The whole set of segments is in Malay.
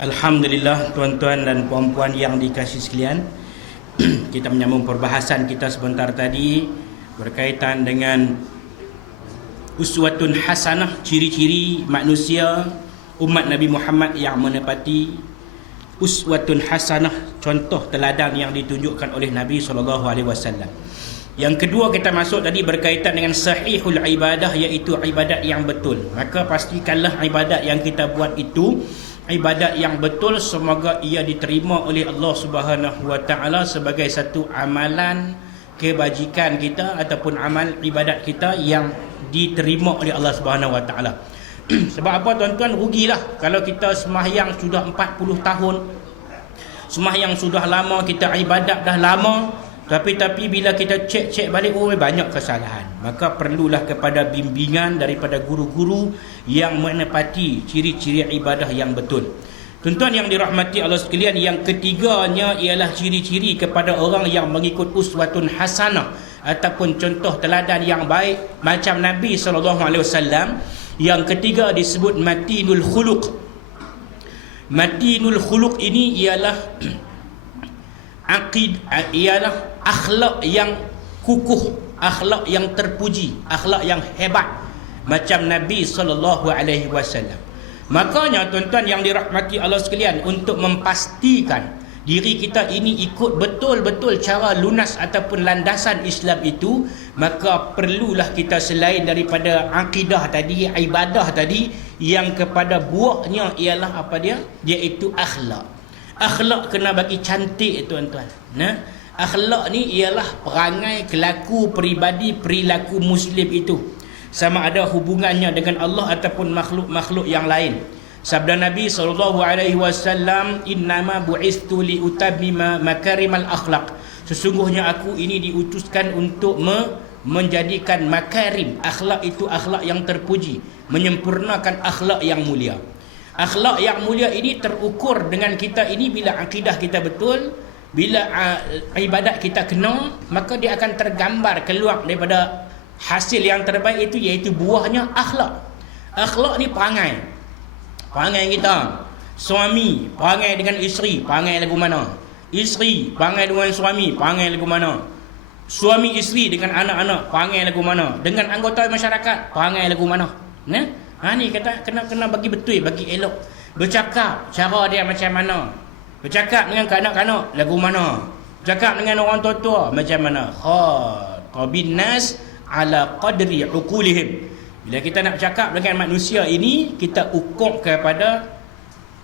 Alhamdulillah, tuan-tuan dan puan-puan yang dikasihi sekalian. Kita menyambung perbahasan kita sebentar tadi berkaitan dengan uswatun hasanah, ciri-ciri manusia umat Nabi Muhammad yang menepati uswatun hasanah, contoh teladan yang ditunjukkan oleh Nabi SAW. Yang kedua kita masuk tadi berkaitan dengan sahihul ibadah, iaitu ibadat yang betul. Maka pastikanlah ibadat yang kita buat itu ibadat yang betul, semoga ia diterima oleh Allah Subhanahu wa taala sebagai satu amalan kebajikan kita ataupun amal ibadat kita yang diterima oleh Allah Subhanahu wa taala. Sebab apa tuan-tuan, rugilah kalau kita sembahyang sudah 40 tahun, sembahyang sudah lama, kita ibadat dah lama, tapi bila kita cek balik, banyak kesalahan. Maka perlulah kepada bimbingan daripada guru-guru yang menepati ciri-ciri ibadah yang betul. Tuan-tuan yang dirahmati Allah sekalian, yang ketiganya ialah ciri-ciri kepada orang yang mengikut uswatun hasanah ataupun contoh teladan yang baik macam Nabi SAW. Yang ketiga disebut matinul khuluq. Matinul khuluq ini ialah ialah akhlak yang kukuh, akhlak yang terpuji, akhlak yang hebat macam Nabi SAW. Makanya tuan-tuan yang dirahmati Allah sekalian, untuk memastikan diri kita ini ikut betul-betul cara lunas ataupun landasan Islam itu, maka perlulah kita selain daripada akidah tadi, ibadah tadi, yang kepada buahnya ialah apa dia? Iaitu akhlak. Akhlak kena bagi cantik tuan-tuan. Akhlak ni ialah perangai, kelaku, peribadi, perilaku Muslim itu, sama ada hubungannya dengan Allah ataupun makhluk-makhluk yang lain. Sabda Nabi SAW, innama bu'istu li utammima makarimal akhlak. Sesungguhnya aku ini diutuskan untuk menjadikan makarim, akhlak itu akhlak yang terpuji, menyempurnakan akhlak yang mulia. Akhlak yang mulia ini terukur dengan kita ini bila akidah kita betul, bila ibadat kita kena, maka dia akan tergambar keluar daripada hasil yang terbaik itu, iaitu buahnya akhlak. Akhlak ni perangai kita. Suami perangai dengan isteri, perangai lagu mana? Isteri perangai dengan suami, perangai lagu mana? Suami isteri dengan anak-anak, perangai lagu mana? Dengan anggota masyarakat, perangai lagu mana? Ni kata kena bagi betul, bagi elok. Bercakap cara dia macam mana? Bercakap dengan kanak-kanak lagu mana? Bercakap dengan orang tua-tua macam mana? Khatabin nas ala qadri uqulihim. Bila kita nak bercakap dengan manusia ini, kita ukur kepada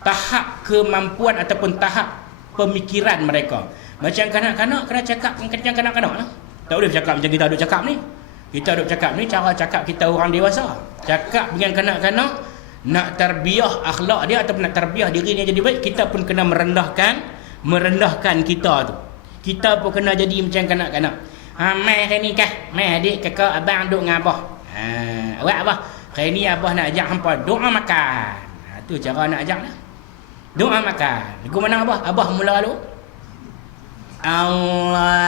tahap kemampuan ataupun tahap pemikiran mereka. Macam kanak-kanak kena cakap macam kanak-kanak lah. Tak boleh bercakap macam kita duk cakap ni. Kita duk cakap ni cara cakap kita orang dewasa. Cakap dengan kanak-kanak, nak tarbiyah akhlak dia ataupun nak tarbiyah diri dia jadi baik, kita pun kena merendahkan kita tu. Kita pun kena jadi macam kanak-kanak. Mai hari ni kah? Mai adik, kakak, abang duk dengan abah. Awak abah, hari ni abah nak ajak hampa doa makan. Tu cara nak ajak lah. Doa makan. Lagu mana abah? Abah mula dulu. Allahumma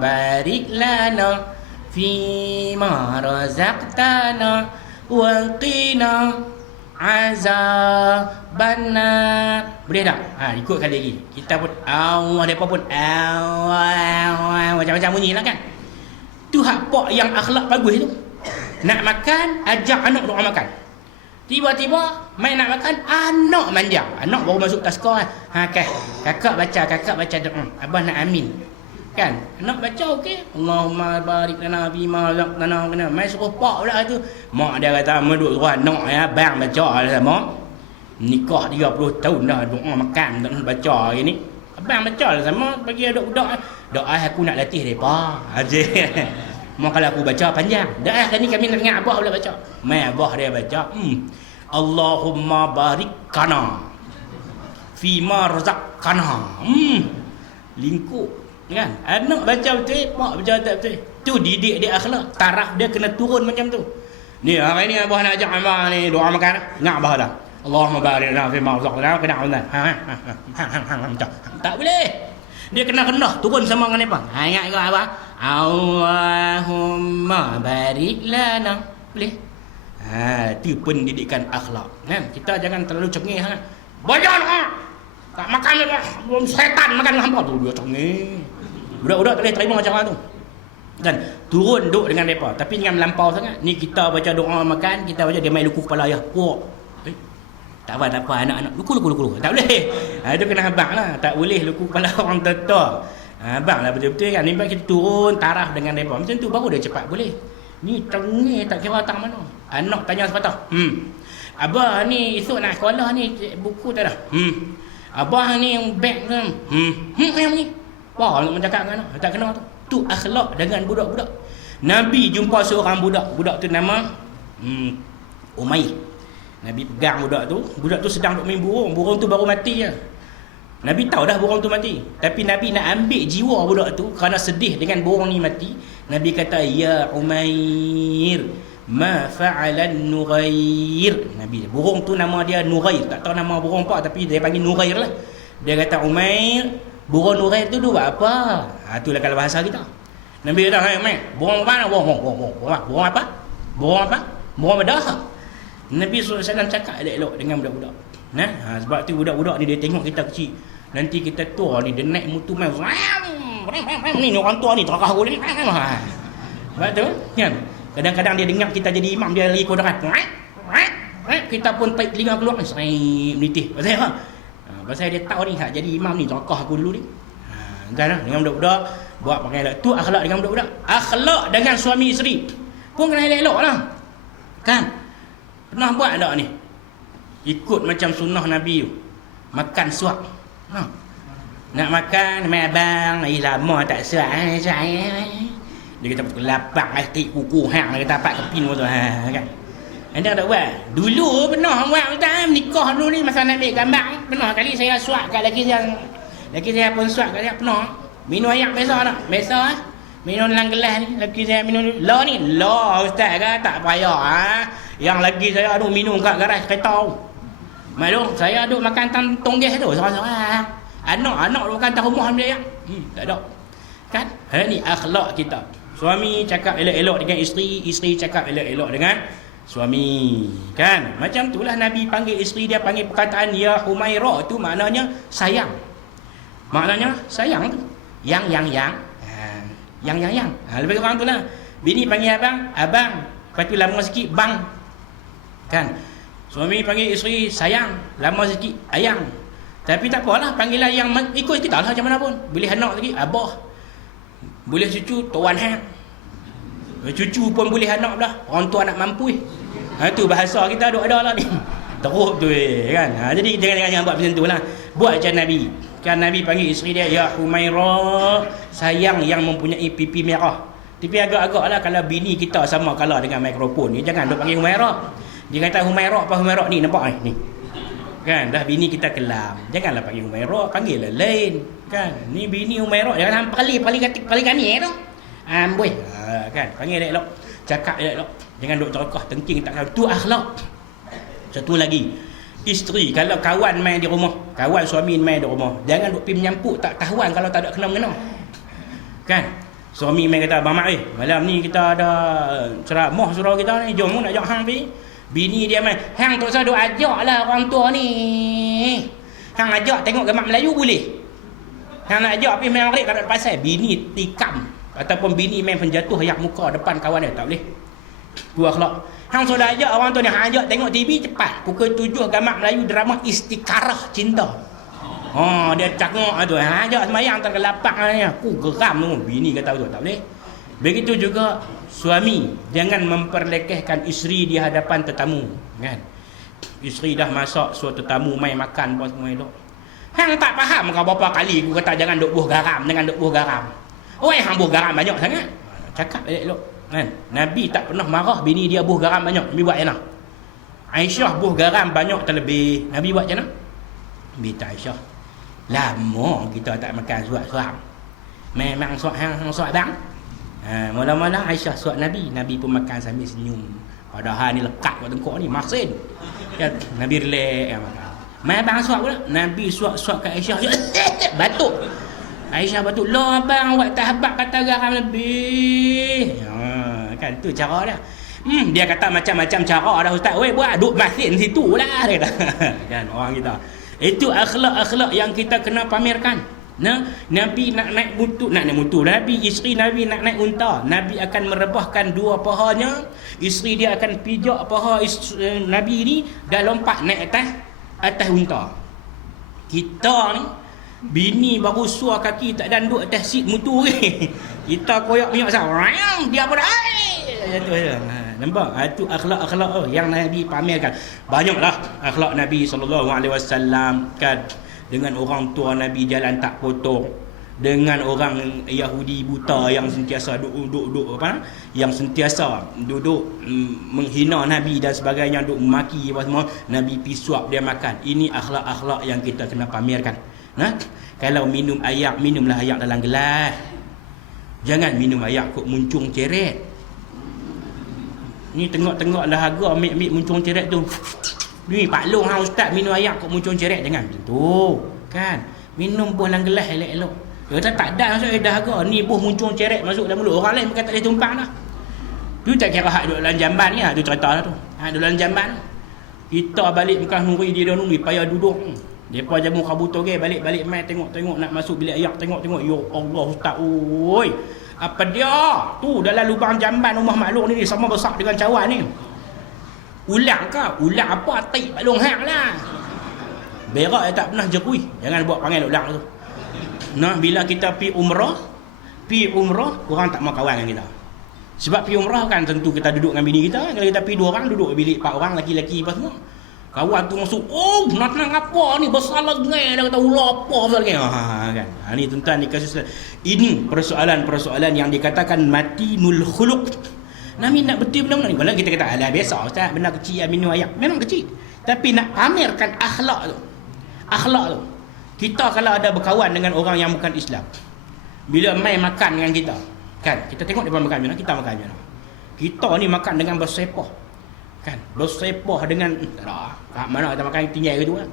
barik lana fima razaqtana wa qina azabannar. Boleh tak? Ikut kali lagi. Kita pun Allah, depa pun Allah, macam-macam bunyi lah kan. Tu hak pak yang akhlak bagus tu. Nak makan, ajak anak doa makan. Tiba-tiba main nak makan, anak manja. Anak baru masuk taskah. Kakak baca doa. Abah nak amin. Kan? Anak baca okey. Allahumma barik lana bima razaqtana. Mai suruh pak pula tu. Mak dia kata duduk suruh anak abang baca sama. Nikah 30 tahun dah doa makan tak baca hari ni. Abang baca sama bagi budak-budak. Doa aku nak latih depa. Mak kalau aku baca panjang. Doa kali ni kami nak dengar abah pula baca. Mai abah dia baca. Allahumma barik kana fima razaqtana. Lingkup. Kan? Anak baca betul, mak baca tak betul. Tu didik dia akhlak. Taraf dia kena turun macam tu. Ni hari ni abah nak ajak abang ni doa makan. Nak abah dah. Allahumma barik lana fima razaqtana. Kena Allah. Tak boleh. Dia kena rendah turun sama dengan apa? Ingat kau abah? Allahumma barik lana. Boleh? Itu pendidikan akhlak. Kan? Kita jangan terlalu cengih sangat. Bayan tak makan setan makan hamba tu dia cengeng. Budak-budak tak boleh terima macam tu. Kan turun duduk dengan mereka tapi jangan melampau sangat. Ni kita baca doa makan, kita baca dia main luku kepala ayah. Puak. Tak apa anak-anak luku. Tak boleh. Itu kena abang lah. Tak boleh luku kepala orang tua. Abang lah betul-betul kan. Ni kita turun taraf dengan mereka. Macam tu baru dia cepat boleh. Ni tengah tak kira tak mana. Anak tanya sepatah. Abah ni esok nak sekolah ni buku tak ada. Abah ni yang beg tu. Yang ni. Wah, nak cakap dengan anak. Tak kena tu. Tu akhlak dengan budak-budak. Nabi jumpa seorang budak. Budak tu nama Umair. Nabi pegang budak tu sedang duk main burung. Burung tu baru mati je. Nabi tahu dah burung tu mati. Tapi Nabi nak ambil jiwa budak tu kerana sedih dengan burung ni mati. Nabi kata, "Ya Umair, ma fa'alan Nughair." Nabi, burung tu nama dia Nughair. Tak tahu nama burung apa tapi dia panggil Nughair lah. Dia kata, "Umair, burung Nughair tu buat apa?" Itulah kalau bahasa kita. Nabi kata, "Hai Umair, burung mana? Burung apa? Burung bedah." Nabi SAW cakap elok-elok dengan budak-budak. Sebab tu budak-budak ni dia tengok kita kecil. Nanti kita tua ni dia naik mutu main. Ni orang tua ni terakah aku ni. Sebab tu kan. Kadang-kadang dia dengar kita jadi imam dia lari kodaran. Kita pun tarik telinga keluar ni. Menitih. Pasal apa? Pasal dia tahu ni hak jadi imam ni terakah aku dulu ni. Kan dengan budak-budak buat pakai elok. Tu akhlak dengan budak-budak. Akhlak dengan suami isteri pun kena elok lah. Kan? Pernah buat tak ni? Ikut macam sunnah Nabi tu. Makan suap. Nak makan, mai abang, lama tak suap. Dia kata lapang hati kuku hang, dia kata pak kepin tu kan. Anda tak buat? Dulu pernah buat time nikah dulu ni masa nak ambil gambar, pernah kali saya suap kat lelaki saya pun suap kat dia pernah. Minum air biasa tak? Biasa minum dalam gelas ni, lelaki saya minum dulu. La ustaz kan tak payah Yang lagi saya aduk minum kat garaj kereta. Maklum saya aduk makan tonggeh tu seorang-seorang. Anak duk makan tak rumah dia. Tak ada. Kan? Ni akhlak kita. Suami cakap elok-elok dengan isteri cakap elok-elok dengan suami. Kan? Macam itulah Nabi panggil isteri dia panggil perkataan ya Humairah tu maknanya sayang. Maknanya sayang tu. Yang. Lebih kurang tu lah. Bini panggil abang. Lepas tu lama sikit bang. Kan? Suami panggil isteri sayang, lama sikit ayang. Tapi tak apalah, panggilan yang ikut kita lah macam mana pun. Boleh anak lagi abah. Boleh cucu tuan hang. Cucu pun boleh anak dah. Orang tua nak mampu. Tu bahasa kita ada lah ni. Teruk tu kan. Jadi jangan buat macam tu lah. Buat macam Nabi. Kan Nabi panggil isteri dia ya Humairah, sayang yang mempunyai pipi merah. Tapi agak-agak lah kalau bini kita sama kalah dengan mikrofon ni, jangan duk panggil Humairah. Dia kata Humairah apa Humairah ni, nampak ni. Kan dah bini kita kelam. Janganlah panggil Humairah, panggil lah lain. Kan ni bini Humairah, jangan paling kani tu. Amboi. Kan panggil elok. Cakap elok. Jangan duk terakah tengking tak tahu. Tu akhlak. Satu lagi. Isteri kalau kawan main di rumah, kawan suami main di rumah, jangan duk pergi menyampuk tak tahuan kalau tak ada kena-mengena. Kan? Suami main kata, "Abang Mak malam ni kita ada ceramah surau kita ni, jom nak ajak hang pergi." Bini dia main, "Hang tak usah duk ajaklah orang tua ni. Hang ajak tengok gambar Melayu boleh. Hang nak ajak pergi main maghrib kat pasar." Bini tikam ataupun bini main penjatuh ayak muka depan kawan dia, tak boleh. Tu akhlak. Hang sudah ajak orang tu ni, hang ajak tengok TV cepat. Pukul 7 gambar Melayu drama Istiqarah Cinta. Dia cakap tu, hang ajak semayang tak kelapang ni. Aku geram tu. Bini kata tu, tak boleh. Begitu juga suami, jangan memperlekehkan isteri di hadapan tetamu, kan? Isteri dah masak suatu tetamu mai makan apa semua elok. Hang tak faham ke berapa kali aku kata jangan duk buh garam, jangan duk buh garam. Oi, hang buh garam banyak sangat. Cakap elok. Kan? Nabi tak pernah marah bini dia buh garam banyak. Nabi buat macam mana? Aisyah buh garam banyak terlebih. Nabi buat macam mana? Nabi kata Aisyah, lama kita tak makan suap-suap. Memang suap hang suap bang. Mula-mula Aisyah suap Nabi. Nabi pun makan sambil senyum. Padahal ni lekat kat tengkok ni masin. Ya, Nabi relax makan. Mai abang suap pula. Nabi suap-suap kat Aisyah. Batuk. Aisyah batuk. "Loh abang buat tahabak kata garam lebih." Kan tu cara dia. Dia kata macam-macam cara dah ustaz. Oi buat duk masin situ lah dia kata. Kan orang kita. Itu akhlak-akhlak yang kita kena pamerkan. Nah, Nabi nak naik motor, Nabi isteri Nabi nak naik unta, Nabi akan merebahkan dua pahanya, isteri dia akan pijak paha Nabi ni dan lompat naik atas unta. Kita ni bini baru suar kaki tak danduk atas seat motor ni. Kita koyak minyak sah. Dia pun jatuh je. Nampak? Itu akhlak-akhlak yang Nabi pamerkan. Banyaklah akhlak Nabi SAW kan. Dengan orang tua Nabi jalan tak potong, dengan orang Yahudi buta yang sentiasa duduk apa, yang sentiasa duduk menghina Nabi dan sebagainya, duduk memaki apa semua, Nabi pisuap dia makan. Ini akhlak-akhlak yang kita kena pamerkan. Nah, kalau minum ayak, minumlah ayak dalam gelas. Jangan minum ayak kok muncung ceret. Ni tengok-tengok dahaga ambil muncung ceret tu. Ni Pak Long hang ustaz minum ayak kok muncung ceret, jangan begitu kan. Minum buah dalam gelas elok-elok. Dia tak ada maksud dahaga ni buah muncung ceret masuk dalam mulut orang lain, bukan tak boleh tumpang dah. Tu tak kira hak duduk dalam jamban ni, tu cerita dah tu. Duduk dalam jamban. Kita balik Mekah Nuri dia dah nunggu payah duduk. Depa jamu kabuto ge balik-balik mai tengok-tengok nak masuk bilik ayak, tengok-tengok ya Allah ustaz oi. Apa dia? Tu dalam lubang jamban rumah makluk ni sama besar dengan cawan ni. Ulang ke? Ulang apa? Tik Pak Long hang lah. Berak tak pernah jerui. Jangan buat panggil ulang tu. Nah, bila kita pi umrah, orang tak mau kawan dengan kita. Sebab pi umrah kan tentu kita duduk dengan bini kita. Kalau kita pi dua orang duduk bilik 4 orang laki-laki apa semua. Kawan tu masuk, oh nak apa ni? Besar lagi dah kata ular apa lagi. Kan. Ni tuan-tuan ni kasus. Ini persoalan-persoalan yang dikatakan matinul khuluq. Nabi nak betul benda ni. Kalau kita kata alah biasa ustaz, benda kecil minum ayak. Memang kecil. Tapi nak pamerkan akhlak tu. Akhlak tu. Kita kalau ada berkawan dengan orang yang bukan Islam, bila mai makan dengan kita, kan? Kita tengok depa makan macam kita makan macam mana. Kita ni makan dengan bersepah. Kan? Bersepah dengan kat mana kita makan tinggal gitu kan.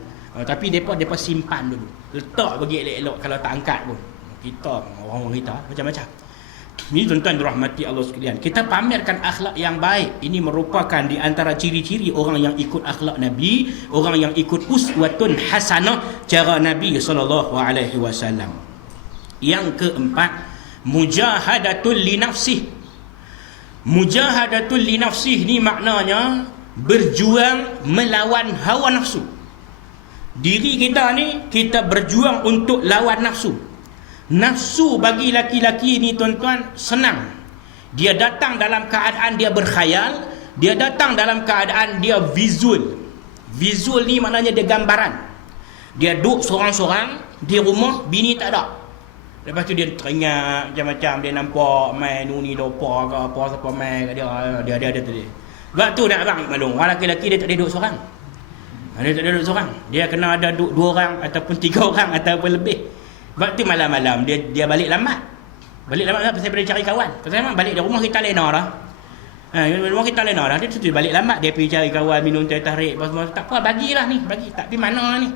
Tapi depa simpan dulu. Letak bagi elok-elok kalau tak angkat pun. Kita orang kita macam-macam. Ini tuan-tuan dirahmati Allah sekalian. Kita pamerkan akhlak yang baik. Ini merupakan di antara ciri-ciri orang yang ikut akhlak Nabi, orang yang ikut uswatun hasanah cara Nabi SAW. Yang keempat, mujahadatul li nafsih. Mujahadatul li nafsih ni maknanya berjuang melawan hawa nafsu. Diri kita ni kita berjuang untuk lawan nafsu. Nafsu bagi laki-laki ni tuan-tuan senang. Dia datang dalam keadaan dia berkhayal, dia datang dalam keadaan dia visual. Visual ni maknanya dia gambaran. Dia duduk seorang-seorang di rumah, bini tak ada. Lepas tu dia teringat macam-macam, dia nampak main nuni dopa ke apa siapa main kat dia ada tadi. Sebab tu nak abang maklum, orang laki-laki dia tak boleh duduk seorang. Dia tak boleh duduk seorang. Dia kena ada duduk 2 orang ataupun 3 orang ataupun lebih. Sebab tu malam-malam dia balik lambat. Balik lambat pasal dia cari kawan. Pasal memang balik dari rumah kita lena dah. Rumah kita lena dah. Dia tu balik lambat, dia pergi cari kawan, minum teh tarik apa semua. Tak apa, bagilah ni, bagi. Tak pergi mana ni.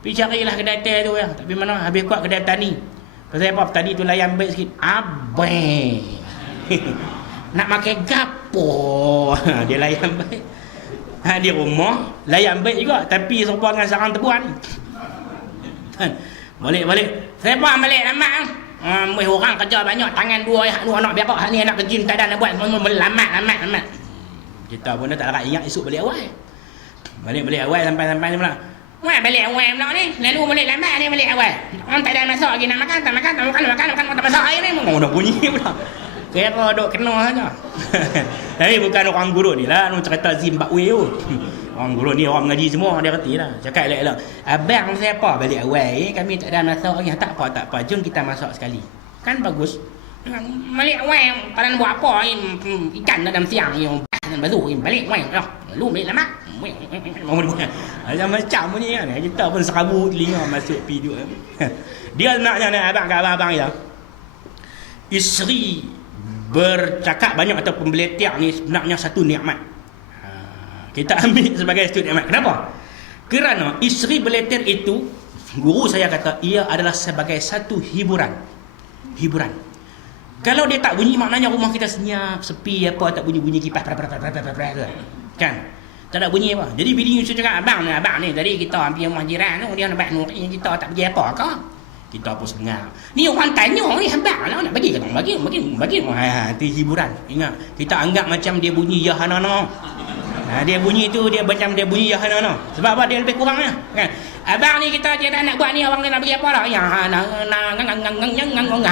Pergi carilah kedai teh tu ya. Tak pergi mana, habis kuat kedai tani. Pasal apa? Tadi tu layan baik sikit. Abang. Nak makan gapo? Dia layan baik. Di rumah layan baik juga, tapi serupa dengan sarang tebuan. Balik. Siapa balik lambat? Orang kerja banyak, tangan 2 anak berak, hak ni anak kecil tak ada nak buat, semua lambat. Kita pun tak larat ingat esok balik awal. Balik awal sampai pula. Wah, balik awal pula ni. Lalu balik lambat ni balik awal. Orang tak ada masak lagi nak makan, tak masak air ni. Dah bunyi pula. Kira duk kena saja. Tapi bukan orang guru ni lah, cerita Zimbabwe tu. Orang guru ni orang mengaji semua, dia reti lah. Cakap elok-elok, abang siapa balik awal kami tak ada masak lagi. Tak apa, jom kita masak sekali. Kan bagus. Balik awal pada buat apa ikan dalam siang ni, baru balik awal. Lalu balik lama. Macam ni kan. Kita pun serabut telinga masuk video. Dia naknya abang kat abang ya. Isteri bercakap banyak ataupun beletik ni sebenarnya satu nikmat. Kita ambil sebagai satu nikmat. Kenapa? Kerana isteri beletir itu, guru saya kata, ia adalah sebagai satu hiburan. Kalau dia tak bunyi, maknanya rumah kita senyap, sepi apa, tak bunyi-bunyi kipas kan. Tak ada bunyi apa. Jadi bini Yusuf cakap, abang ni tadi kita pergi rumah jiran tu, dia nak buat nuri, kita tak pergi apa ke? Kita pun sengal. Ni orang tanya ni, abang lah nak bagi ke tak? Bagi. Itu hiburan. Ingat, kita anggap macam dia bunyi ya hanana. Dia bunyi tu, dia macam dia bunyi ya hanana. Sebab apa? Dia lebih kurangnya. Kan? Abang ni kita je nak buat ni, abang ni nak bagi apa dah? Ya hanana,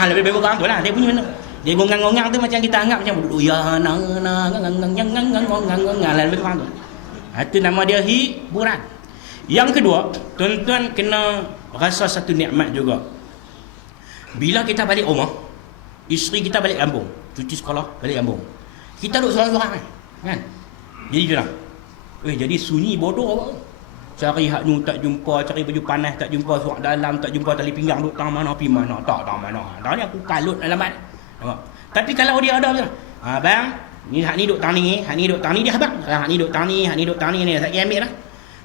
lebih kurang tu lah. Dia bunyi mana? Dia gongang-gongang tu macam kita anggap macam duduk ya hanana, lebih kurang tu. Itu nama dia hiburan. Yang kedua, tuan-tuan kena rasa satu nikmat juga. Bila kita balik rumah, isteri kita balik kampung, cuti sekolah, balik kampung, kita duduk seorang-seorang kan? Jadi tu lah. Jadi sunyi bodoh apa? Cari hak nu tak jumpa, cari baju panas tak jumpa, suak dalam tak jumpa, tali pinggang duduk tang mana, pergi mana, tak mana. Dah ni aku kalut dalam mat. Tapi kalau dia ada macam, bang, ni hak ni duk tang ni, hak ni duk tang ni dia habaq. Hak ni duk tang ni, hak ni duk tang ni saya ambil lah.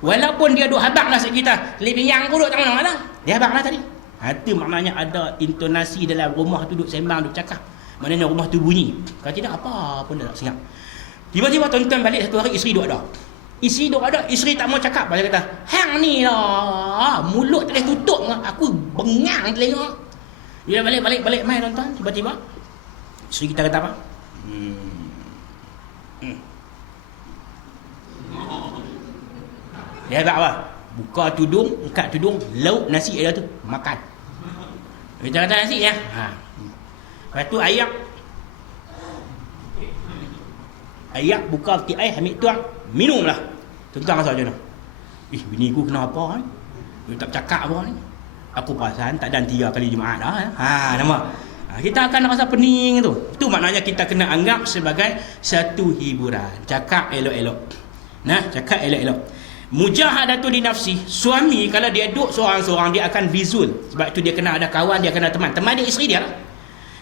Walaupun dia duk habaq lah sikit kita, lebih yang aku duk tang mana lah. Dia habaq lah tadi. Itu maknanya ada intonasi dalam rumah tu duk sembang, duk cakap. Maknanya rumah tu bunyi. Kalau tidak apa pun dia tak senyap. Tiba-tiba tuan-tuan balik satu hari, isteri duk ada. Isteri duk ada, isteri tak mau cakap. Dia kata, hang ni lah, mulut tak boleh tutup. Aku bengang telinga. Dia balik mai tuan-tuan, tiba-tiba isteri kita kata apa? Dia agak apa? Buka tudung, angkat tudung, lauk nasi ada tu, makan. Kita kata nasi ya. Lepas tu ayak buka peti air, ambil tuang, minumlah. Tuan-tuan rasa macam mana? Bini aku kena apa ni? Dia tak cakap apa ni? Aku perasan tak dan 3 kali Jumaat dah. Nama. Kita akan rasa pening tu. Itu maknanya kita kena anggap sebagai satu hiburan. Cakap elok-elok. Cakap elok-elok. Mujahadatul li nafsi. Suami kalau dia duduk seorang-seorang, dia akan bizul. Sebab itu dia kena ada kawan, dia kena teman. Teman dia isteri dia lah.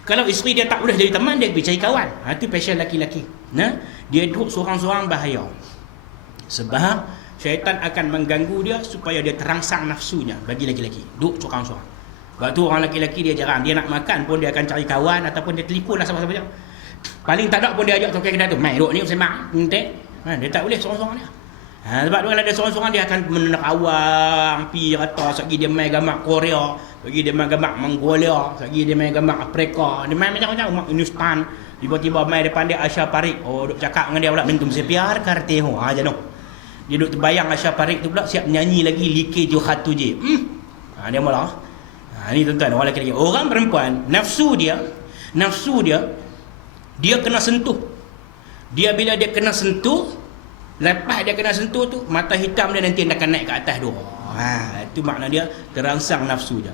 Kalau isteri dia tak boleh jadi teman, dia pergi cari kawan. Itu passion laki-laki. Dia duduk seorang-seorang bahaya. Sebab syaitan akan mengganggu dia supaya dia terangsang nafsunya bagi laki-laki. Duduk seorang-seorang. Sebab tu orang laki-laki dia jarang. Dia nak makan pun dia akan cari kawan ataupun dia telefon lah sama-sama. Paling tak ada pun dia ajak tokai kedai tu. Mai duduk ni sembang. Dia tak boleh seorang-seorang dia. Sebab tu kalau ada seorang-seorang dia akan menerawang, pi rata, sagi dia main gambar Korea, sagi dia main gambar Mongolia, sagi dia main gambar Afrika, dia main macam-macam Hindustan. Tiba-tiba main depan dia Asya Parik. Duk cakap dengan dia pula, "Mintum se pyar karte ho." Macam tu. Dia duk terbayang Asya Parik tu pula siap nyanyi lagi Like Jo Khatu je. Dia malah. Ni tuan-tuan, orang lelaki. Orang perempuan, nafsu dia dia kena sentuh. Dia bila dia kena sentuh, lepas dia kena sentuh tu, mata hitam dia nanti akan naik ke atas dua. Itu makna dia terangsang nafsu dia.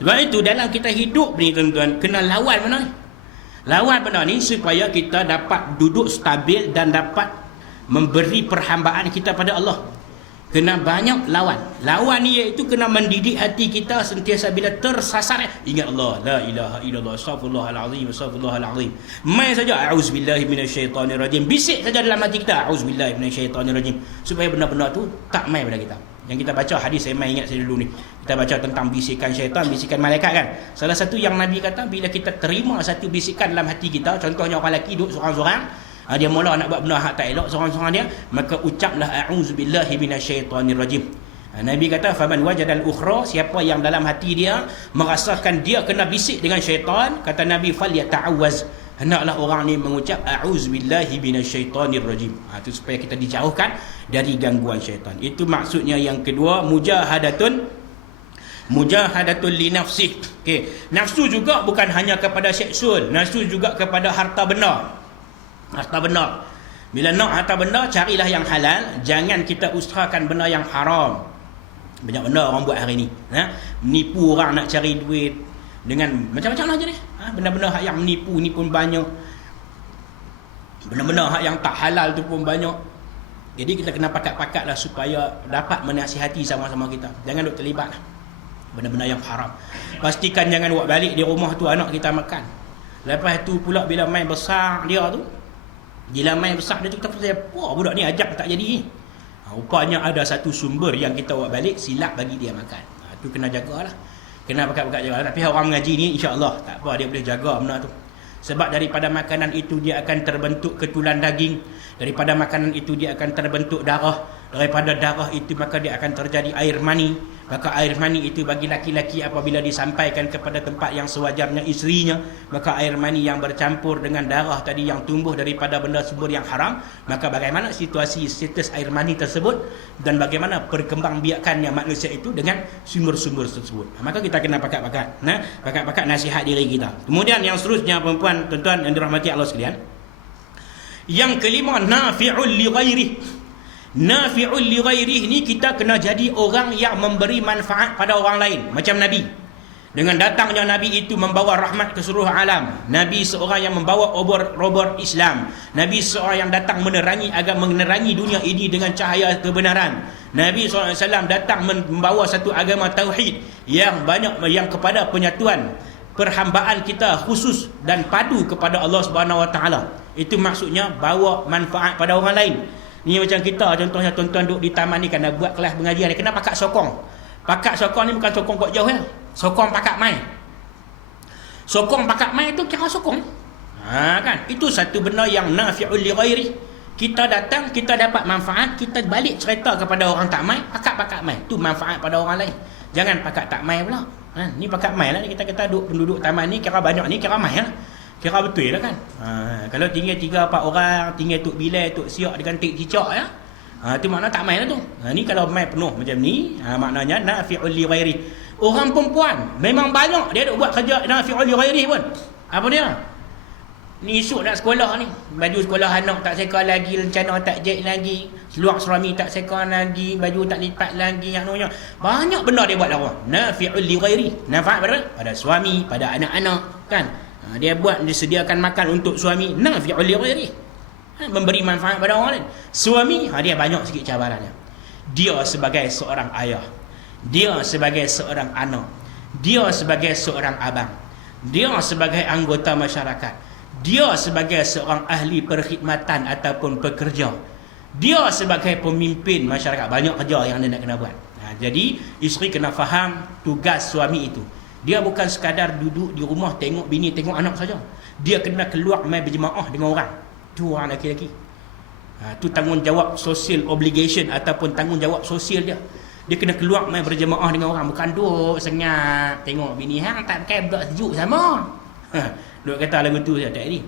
Sebab itu dalam kita hidup ni tuan-tuan, kena lawan benda ni. Lawan benda ni supaya kita dapat duduk stabil dan dapat memberi perhambaan kita pada Allah. Kena banyak lawan. Lawan ni iaitu kena mendidik hati kita sentiasa bila tersasar. Ingat Allah, la ilaha illallah, astaghfirullahalazim, astaghfirullahalazim. Mai saja auzubillahi minasyaitonirrajim. Bisik saja dalam hati kita auzubillahi minasyaitonirrajim, supaya benda-benda tu tak mai pada kita. Yang kita baca hadis, saya mai ingat saya dulu ni. Kita baca tentang bisikan syaitan, bisikan malaikat kan. Salah satu yang Nabi kata, bila kita terima satu bisikan dalam hati kita, contohnya orang lelaki duduk seorang-seorang, dia mula nak buat benda hak tak elok seorang-seorang dia, maka ucaplah a'udzubillahi minasyaitonirrajim. Nabi kata faman wajadal ukhra, siapa yang dalam hati dia merasakan dia kena bisik dengan syaitan, kata Nabi falyata'awwaz, hendaklah orang ni mengucap a'udzubillahi minasyaitonirrajim. Itu supaya kita dijauhkan dari gangguan syaitan. Itu maksudnya yang kedua, mujahadatul li nafsih. Nafsu juga bukan hanya kepada seksual, nafsu juga kepada harta benda. Harta benda. Bila nak harta benda, carilah yang halal. Jangan kita usahakan benda yang haram. Banyak benda orang buat hari ni. Menipu orang nak cari duit dengan macam-macam lah je ni. Benda-benda hak yang menipu ni pun banyak. Benda-benda hak yang tak halal tu pun banyak. Jadi kita kena pakat-pakat lah supaya dapat menasihati sama-sama kita. Jangan duk terlibat lah benda-benda yang haram. Pastikan jangan buat balik di rumah tu anak kita makan. Lepas tu pula bila main besar dia tu, bila main besar dia tu, kita pasal apa budak ni ajak tak jadi. Rupanya ada satu sumber yang kita buat balik, silap bagi dia makan. Tu kena jagalah. Kena pakat-pakat jaga. Tapi orang mengaji ni insya-Allah tak apa, dia boleh jaga benda tu. Sebab daripada makanan itu dia akan terbentuk ketulan daging, daripada makanan itu dia akan terbentuk darah, daripada darah itu maka dia akan terjadi air mani. Maka air mani itu bagi laki-laki apabila disampaikan kepada tempat yang sewajarnya isterinya, maka air mani yang bercampur dengan darah tadi yang tumbuh daripada benda sumber yang haram, maka bagaimana situasi status air mani tersebut dan bagaimana perkembangbiakannya manusia itu dengan sumber-sumber tersebut. Maka kita kena pakat-pakat, pakat-pakat nasihat diri kita. Kemudian yang seterusnya, perempuan, tuan-tuan yang dirahmati Allah sekalian, yang kelima, nafi'ul li ghairih. Nafi'ul li ghairih ni kita kena jadi orang yang memberi manfaat pada orang lain, macam Nabi. Dengan datangnya Nabi itu membawa rahmat ke seluruh alam. Nabi seorang yang membawa obor Islam. Nabi seorang yang datang menerangi dunia ini dengan cahaya kebenaran. Nabi SAW datang membawa satu agama tauhid yang banyak, yang kepada penyatuan perhambaan kita khusus dan padu kepada Allah Subhanahu Wa Taala. Itu maksudnya bawa manfaat pada orang lain. Ni macam kita, contohnya tuan-tuan duduk di taman ni kan, nak buat kelas pengajian, kena pakat sokong. Pakat sokong ni bukan sokong kok jauh ya. Sokong pakat mai. Sokong pakat mai tu kira sokong. Kan? Itu satu benda yang nafi'ul li ghairi. Kita datang, kita dapat manfaat, kita balik cerita kepada orang tak mai, pakat mai. Tu manfaat pada orang lain. Jangan pakat tak mai pula. Ni pakat mai lah, kita kata penduduk taman ni kira banyak ni kira mai lah. Kira betul lah kan. Kalau tinggal 3-4 orang, tinggal tuk bilai, tuk siak dengan tik cicak ya. Tu makna tak main lah tu. Ni kalau main penuh macam ni, maknanya nafi'ul li ghairi. Orang perempuan memang banyak dia duk buat kerja nafi'ul li ghairi pun. Apa dia? Ni esok nak sekolah ni, baju sekolah anak tak seka lagi, rencana tak jahit lagi, seluar suami tak seka lagi, baju tak lipat lagi, yang namanya banyak benda dia buat lah. Nafi'ul li ghairi. Manfaat pada suami, pada anak-anak kan. Dia buat, disediakan makan untuk suami, nafi'ul li ghairi, memberi manfaat pada orang lain. Suami, dia banyak sikit cabarannya. Dia sebagai seorang ayah, dia sebagai seorang anak, dia sebagai seorang abang, dia sebagai anggota masyarakat, dia sebagai seorang ahli perkhidmatan ataupun pekerja, dia sebagai pemimpin masyarakat. Banyak kerja yang dia nak kena buat. Jadi isteri kena faham tugas suami itu. Dia bukan sekadar duduk di rumah tengok bini, tengok anak saja. Dia kena keluar main berjemaah dengan orang. Tu orang lelaki-lelaki. Tu tanggungjawab social obligation ataupun tanggungjawab sosial dia. Dia kena keluar main berjemaah dengan orang. Bukan duduk sengat tengok bini hang tak pakai budak sejuk sama. Duk kata lagu tu saja tak ni.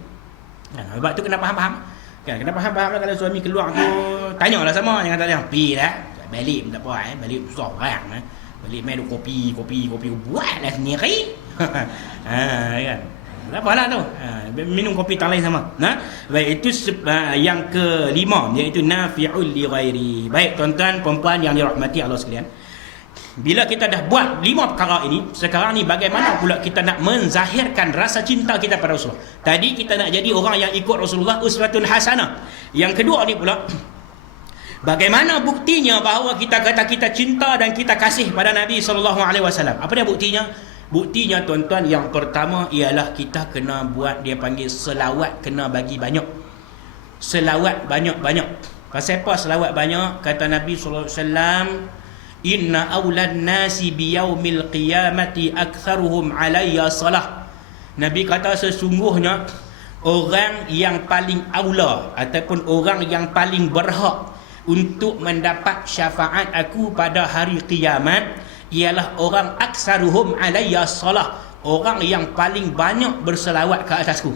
Sebab tu kena faham-faham. Kan kena faham-faham kalau suami keluar tu tanyalah sama, jangan tak pi dah. Balik pun tak apa balik susah orang balik main kopi buatlah sendiri. Kan. Tak apalah tu. Minum kopi tak lain sama. Baik, itu yang kelima, iaitu nafi'ul li ghairi. Baik tuan-tuan perempuan yang dirahmati Allah sekalian. Bila kita dah buat 5 perkara ini, sekarang ni bagaimana pula kita nak menzahirkan rasa cinta kita pada Rasulullah. Tadi kita nak jadi orang yang ikut Rasulullah, uswatun hasanah. Yang kedua ni pula, bagaimana buktinya bahawa kita kata kita cinta dan kita kasih pada Nabi SAW? Apa dia buktinya? Buktinya tuan-tuan, yang pertama ialah kita kena buat, dia panggil selawat, kena bagi banyak. Selawat banyak-banyak. Pasal apa selawat banyak? Kata Nabi SAW, inna awlad nasi biyaumil qiyamati aktharuhum alayya salah. Nabi kata sesungguhnya orang yang paling aula ataupun orang yang paling berhak untuk mendapat syafaat aku pada hari kiamat ialah orang aksaruhum alayya salah, orang yang paling banyak berselawat ke atasku.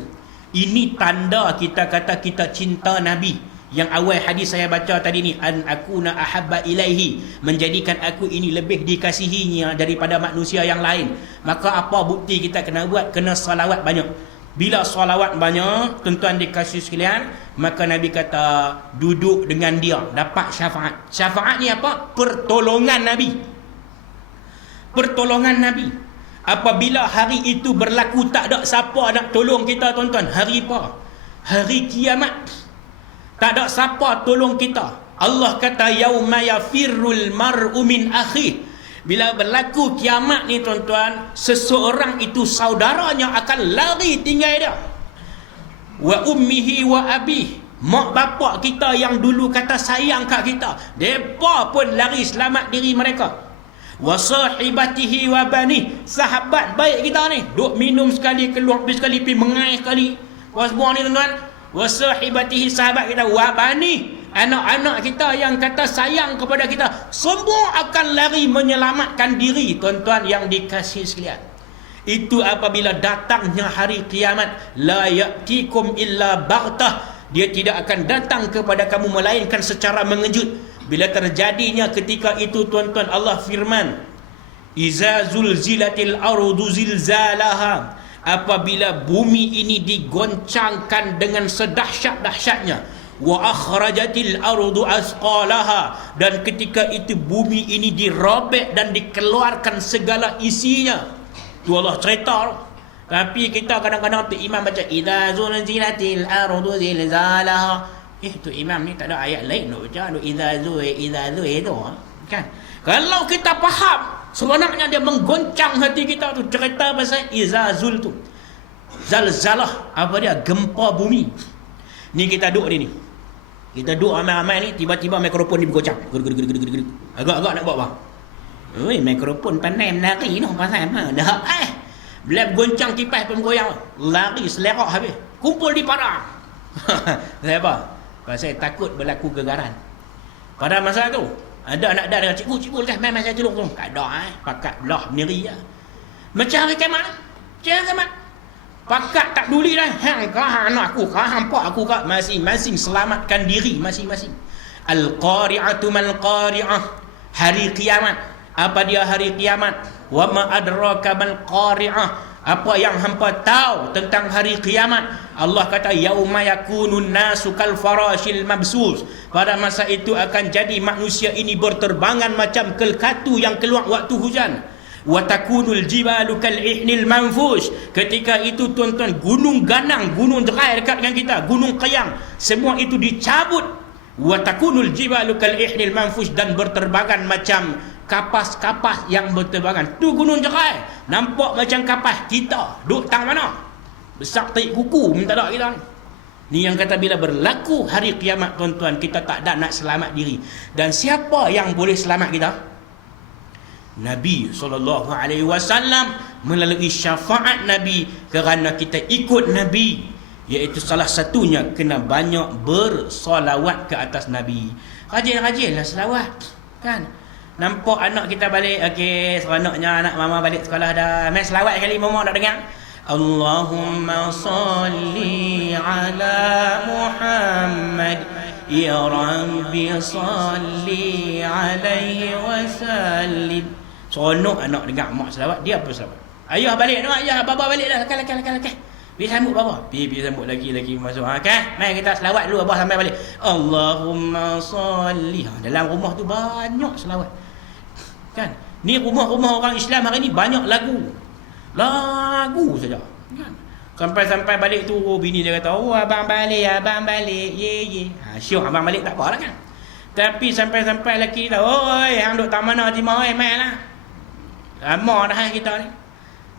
Ini tanda kita kata kita cinta Nabi. Yang awal hadis saya baca tadi ni, an akuna ahabba ilaihi, menjadikan aku ini lebih dikasihinya daripada manusia yang lain. Maka apa bukti kita kena buat? Kena salawat banyak. Bila salawat banyak, tuan-tuan dikasih sekalian, maka Nabi kata duduk dengan dia dapat syafaat. Syafaat ni apa? Pertolongan Nabi. Pertolongan Nabi. Apabila hari itu berlaku, tak ada siapa nak tolong kita tuan-tuan. Hari apa? Hari kiamat. Tak ada siapa tolong kita. Allah kata yauma yafirrul mar'u min akhi. Bila berlaku kiamat ni tuan-tuan, seseorang itu saudaranya akan lari tinggal dia. Wa ummihi wa abih, mak bapak kita yang dulu kata sayang kat kita, depa pun lari selamat diri mereka. wa sahibatihi wa bani, sahabat baik kita ni duk minum sekali, keluar pergi sekali, pergi mengai sekali, semua ni tuan-tuan. Wa sahibatihi, sahabat kita, wa bani, anak-anak kita yang kata sayang kepada kita, semua akan lari menyelamatkan diri. Tuan-tuan yang dikasihi sekalian, itu apabila datangnya hari kiamat, la ya'tikum illa baghtah, dia tidak akan datang kepada kamu melainkan secara mengejut. Bila terjadinya ketika itu tuan-tuan, Allah firman, iza zulzilatil ardu zilzalaha, apabila bumi ini digoncangkan dengan sedahsyat-dahsyatnya, wa akhrajatil ardu asqalaha, dan ketika itu bumi ini dirobek dan dikeluarkan segala isinya. Tu Allah cerita. Tapi kita kadang-kadang tu imam baca idza zulzilatil ardu zilzalaha. Tu imam ni tak ada ayat lain nak baca idza zu itu kan. Kalau kita faham, sebenarnya dia menggoncang hati kita tu, cerita pasal izazul tu. Zalzalah, apa dia? Gempa bumi. Ni kita duduk ni. Kita duduk ramai-ramai ni, tiba-tiba mikrofon ni bergoncang. Agak-agak nak buat apa? Oi, mikrofon pandai menari noh, pasal apa? Dah bila goncang kipas pun goyang, lari selerak habis. Kumpul di padang. Kenapa? Pasal takut berlaku gegaran. Pada masa tu ada anak dah dengan cikgu dah main saya tolong tu. Tak ada pakat belah berdiri lah. Macam hari kiamat. Pakat tak peduli dah. Hang kah anak aku, kah hampa aku, kah masing-masing selamatkan diri masing-masing. Al-qari'atu mal qari'ah. Hari kiamat. Apa dia hari kiamat? Wa ma adraka mal qari'ah. Apa yang hampa tahu tentang hari kiamat? Allah kata yauma yakunun nasu kal farashil mabsus. Pada masa itu akan jadi manusia ini berterbangan macam kelkatu yang keluar waktu hujan. Wa takunul jibalu kal ihnil manfush. Ketika itu tuan-tuan, gunung ganang, gunung derai dekat dengan kita, gunung Qayang, semua itu dicabut. Wa takunul jibalu kal ihnil manfush, dan berterbangan macam kapas-kapas yang berterbangan. Tu gunung jerai, nampak macam kapas. Kita duduk tang mana? Besar taik kuku minta tak kita ni. Ni yang kata bila berlaku hari kiamat tuan-tuan, kita tak ada nak selamat diri. Dan siapa yang boleh selamat kita? Nabi SAW melalui syafaat Nabi. Kerana kita ikut Nabi, iaitu salah satunya kena banyak bersolawat ke atas Nabi. Rajin-rajinlah selawat kan. Nampak anak kita balik, okey, seronoknya anak mama balik sekolah dah. Main selawat kali mama nak dengar. Allahumma salli ala Muhammad, ya Rabbi salli alaihi wasallim. Seronok anak dengar mak selawat, dia apa selawat? Ayah balik dah, ayah baba balik dah. Lekal. Pergi sambut baba. Pergi sambut lagi masuk. Kan? Mari kita selawat dulu abah sampai balik. Allahumma salli. Dalam rumah tu banyak selawat. Kan? Ni rumah-rumah orang Islam hari ni banyak lagu saja kan? Sampai balik tu bini dia kata, oh abang balik ye. Syok abang balik tak apa lah kan. Tapi sampai lelaki kita, oi hang duk tak mana timah main lah. Lama dah kita ni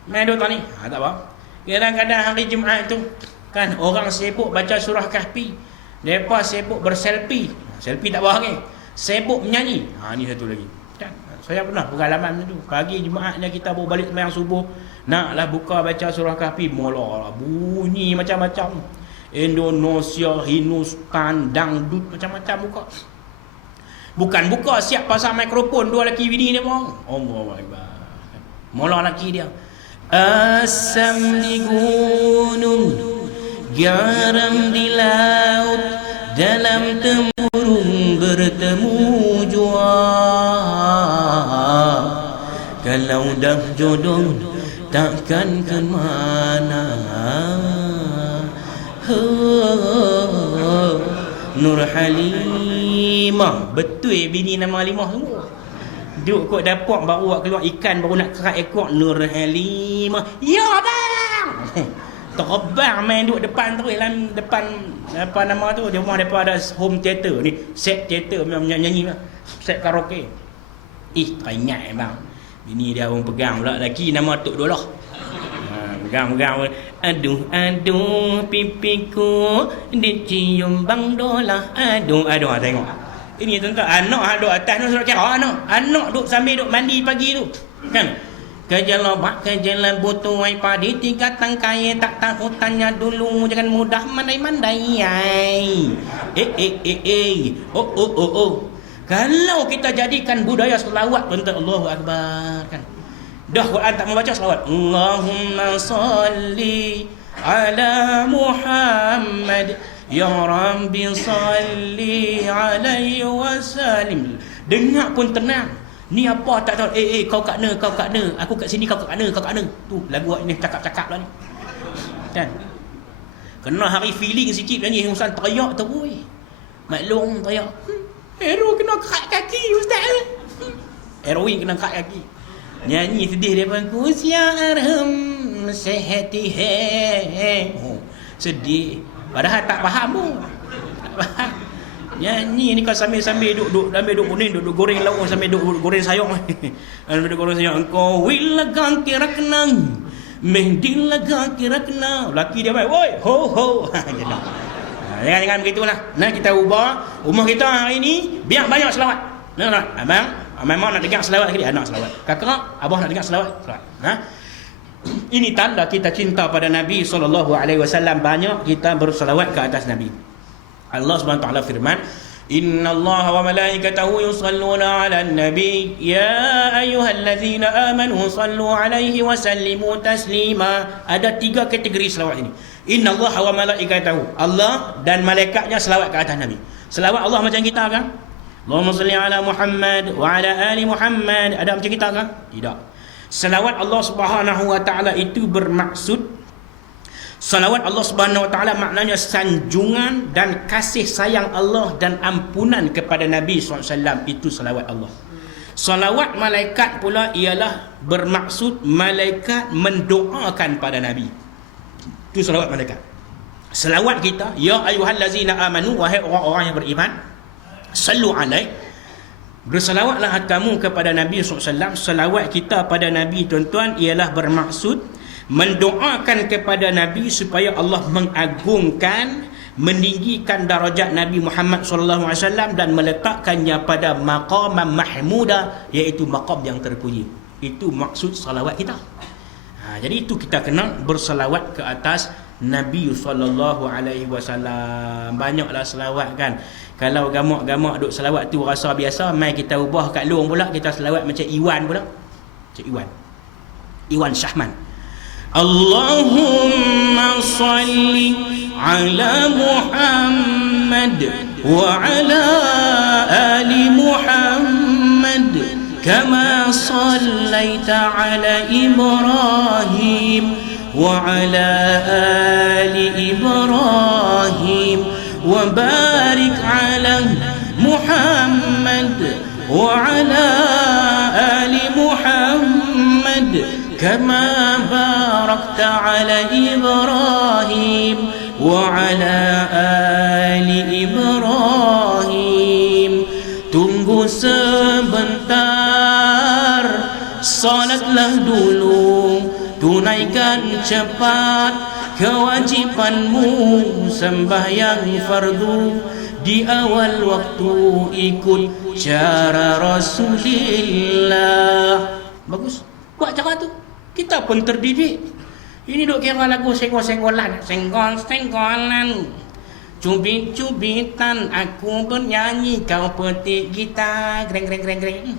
main duk tak ni. Tak apa. Kadang-kadang hari Jumaat tu kan, orang sibuk baca surah Kahfi, mereka sibuk berselfie. Selfie tak boleh, sibuk menyanyi. Ni satu lagi kan. Saya pernah pengalaman tu. Pagi Jumaatnya kita baru balik sembahyang subuh, naklah buka baca surah Kahfi, mula bunyi macam-macam. Indonesia, Hindustan, dangdut, macam-macam buka. Bukan buka siap pasang mikrofon, dua lelaki bini dia pun. Allahu Akbar. Mula lelaki dia, asam di gunung, garam di laut, dalam temurung bertemu jua. Kalau dah jodoh takkan ke mana. Nur Halimah. Betul bini nama Halimah tu. Duduk kot dapur baru buat keluar ikan, baru nak kerat ekor. Nur Halimah. Ya bang. Terbang main duduk depan tu, dalam depan apa nama tu, di rumah depa ada home theater ni, set theater nyanyi, set karaoke. Teringat bang. Bini dia orang pegang pula lelaki nama Tok Dolah. Pegang. Aduh pipiku dicium bang Dolah. Aduh tengok. Ini tuan-tuan, anak duduk atas tu surat kira anak duduk sambil duduk mandi pagi tu. Kan? Kejalan butuh padi 3 tangkai tak tahu tanya dulu jangan mudah mandai-mandai. Oh. Kalau kita jadikan budaya selawat tuan-tuan, Allahu Akbar kan. Dah Quran tak membaca selawat. Allahumma salli ala Muhammad ya Rabbi salli alaihi wasallim. Dengar pun tenang. Ni apa tak tahu. Kau kat mana, aku kat sini, kau kat mana. Tu lagu ni cakap-cakap lah ni. Kan? Kena hari feeling sikit nyanyi Ustaz teriak tu boy. Maklum teriak. Hero kena kerat kaki Ustaz. Heroin kena kerat kaki. Nyanyi sedih depan kusia arham sehati sedih. Padahal tak faham pun. Tak faham. Nyanyi ni kau sambil-sambil duduk kuning, duduk goreng lauk sambil duduk goreng sayur. Duduk goreng sayur. Engkau wilagang kira-kena. Mehdi lagang kira-kena. Laki dia baik. Woi, ho. Jangan begitulah. Nah, kita ubah rumah kita hari ni biar banyak selawat. Nah, abang, memang nak dengar selawat lagi dia, nak selawat. Kakak, abah nak dengar selawat. Ha? Ini tanda kita cinta pada Nabi SAW. Banyak kita berselawat ke atas Nabi. Allah Subhanahu wa taala firman, Innallaha wa malaikatahu yusalluna 'alan nabi ya ayyuhallazina amanu sallu 'alaihi wa sallimu taslima. Ada 3 kategori selawat ini. Innallaha wa malaikatahu, Allah dan malaikatnya selawat ke atas Nabi. Selawat Allah macam kita kan? Allahumma salli ala Muhammad wa ala ali Muhammad. Ada macam kita kan? Tidak. Selawat Allah Subhanahu wa taala itu bermaksud, salawat Allah Subhanahu wa taala maknanya sanjungan dan kasih sayang Allah dan ampunan kepada Nabi SAW. Itu salawat Allah. Salawat malaikat pula ialah bermaksud malaikat mendoakan pada Nabi. Itu salawat malaikat. Salawat kita, ya ayyuhallazina amanu, wahai orang-orang yang beriman, sallu alaihi, bersalawatlah kamu kepada Nabi SAW. Salawat kita pada Nabi tuan-tuan ialah bermaksud mendoakan kepada Nabi supaya Allah mengagungkan, meninggikan darajat Nabi Muhammad SAW dan meletakkannya pada maqam mahmuda, iaitu maqam yang terpuji. Itu maksud salawat kita. Jadi itu kita kena bersalawat ke atas Nabi SAW. Banyaklah salawat kan. Kalau gamak-gamak duk salawat tu rasa biasa, mai kita ubah kat luar pula, kita salawat macam Iwan pula. Macam Iwan Syahman. Allahumma salli ala Muhammad wa ala ali Muhammad kama sallaita ala Ibrahim wa ala ali Ibrahim wa barik ala Muhammad wa ala ali Muhammad kama barakta ala Ibrahim wa ala ali Ibrahim. Tunggu sebentar, salatlah dulu, tunaikan cepat kewajipanmu, sembahyang fardu di awal waktu, ikut cara Rasulullah. Bagus. Buat cara tu, kita pun terdidik. Ini duk kira lagu senggol-senggolan. Senggol-senggolan, cubit-cubitan, aku bernyanyi, kau petik gitar, greng-greng-greng-greng.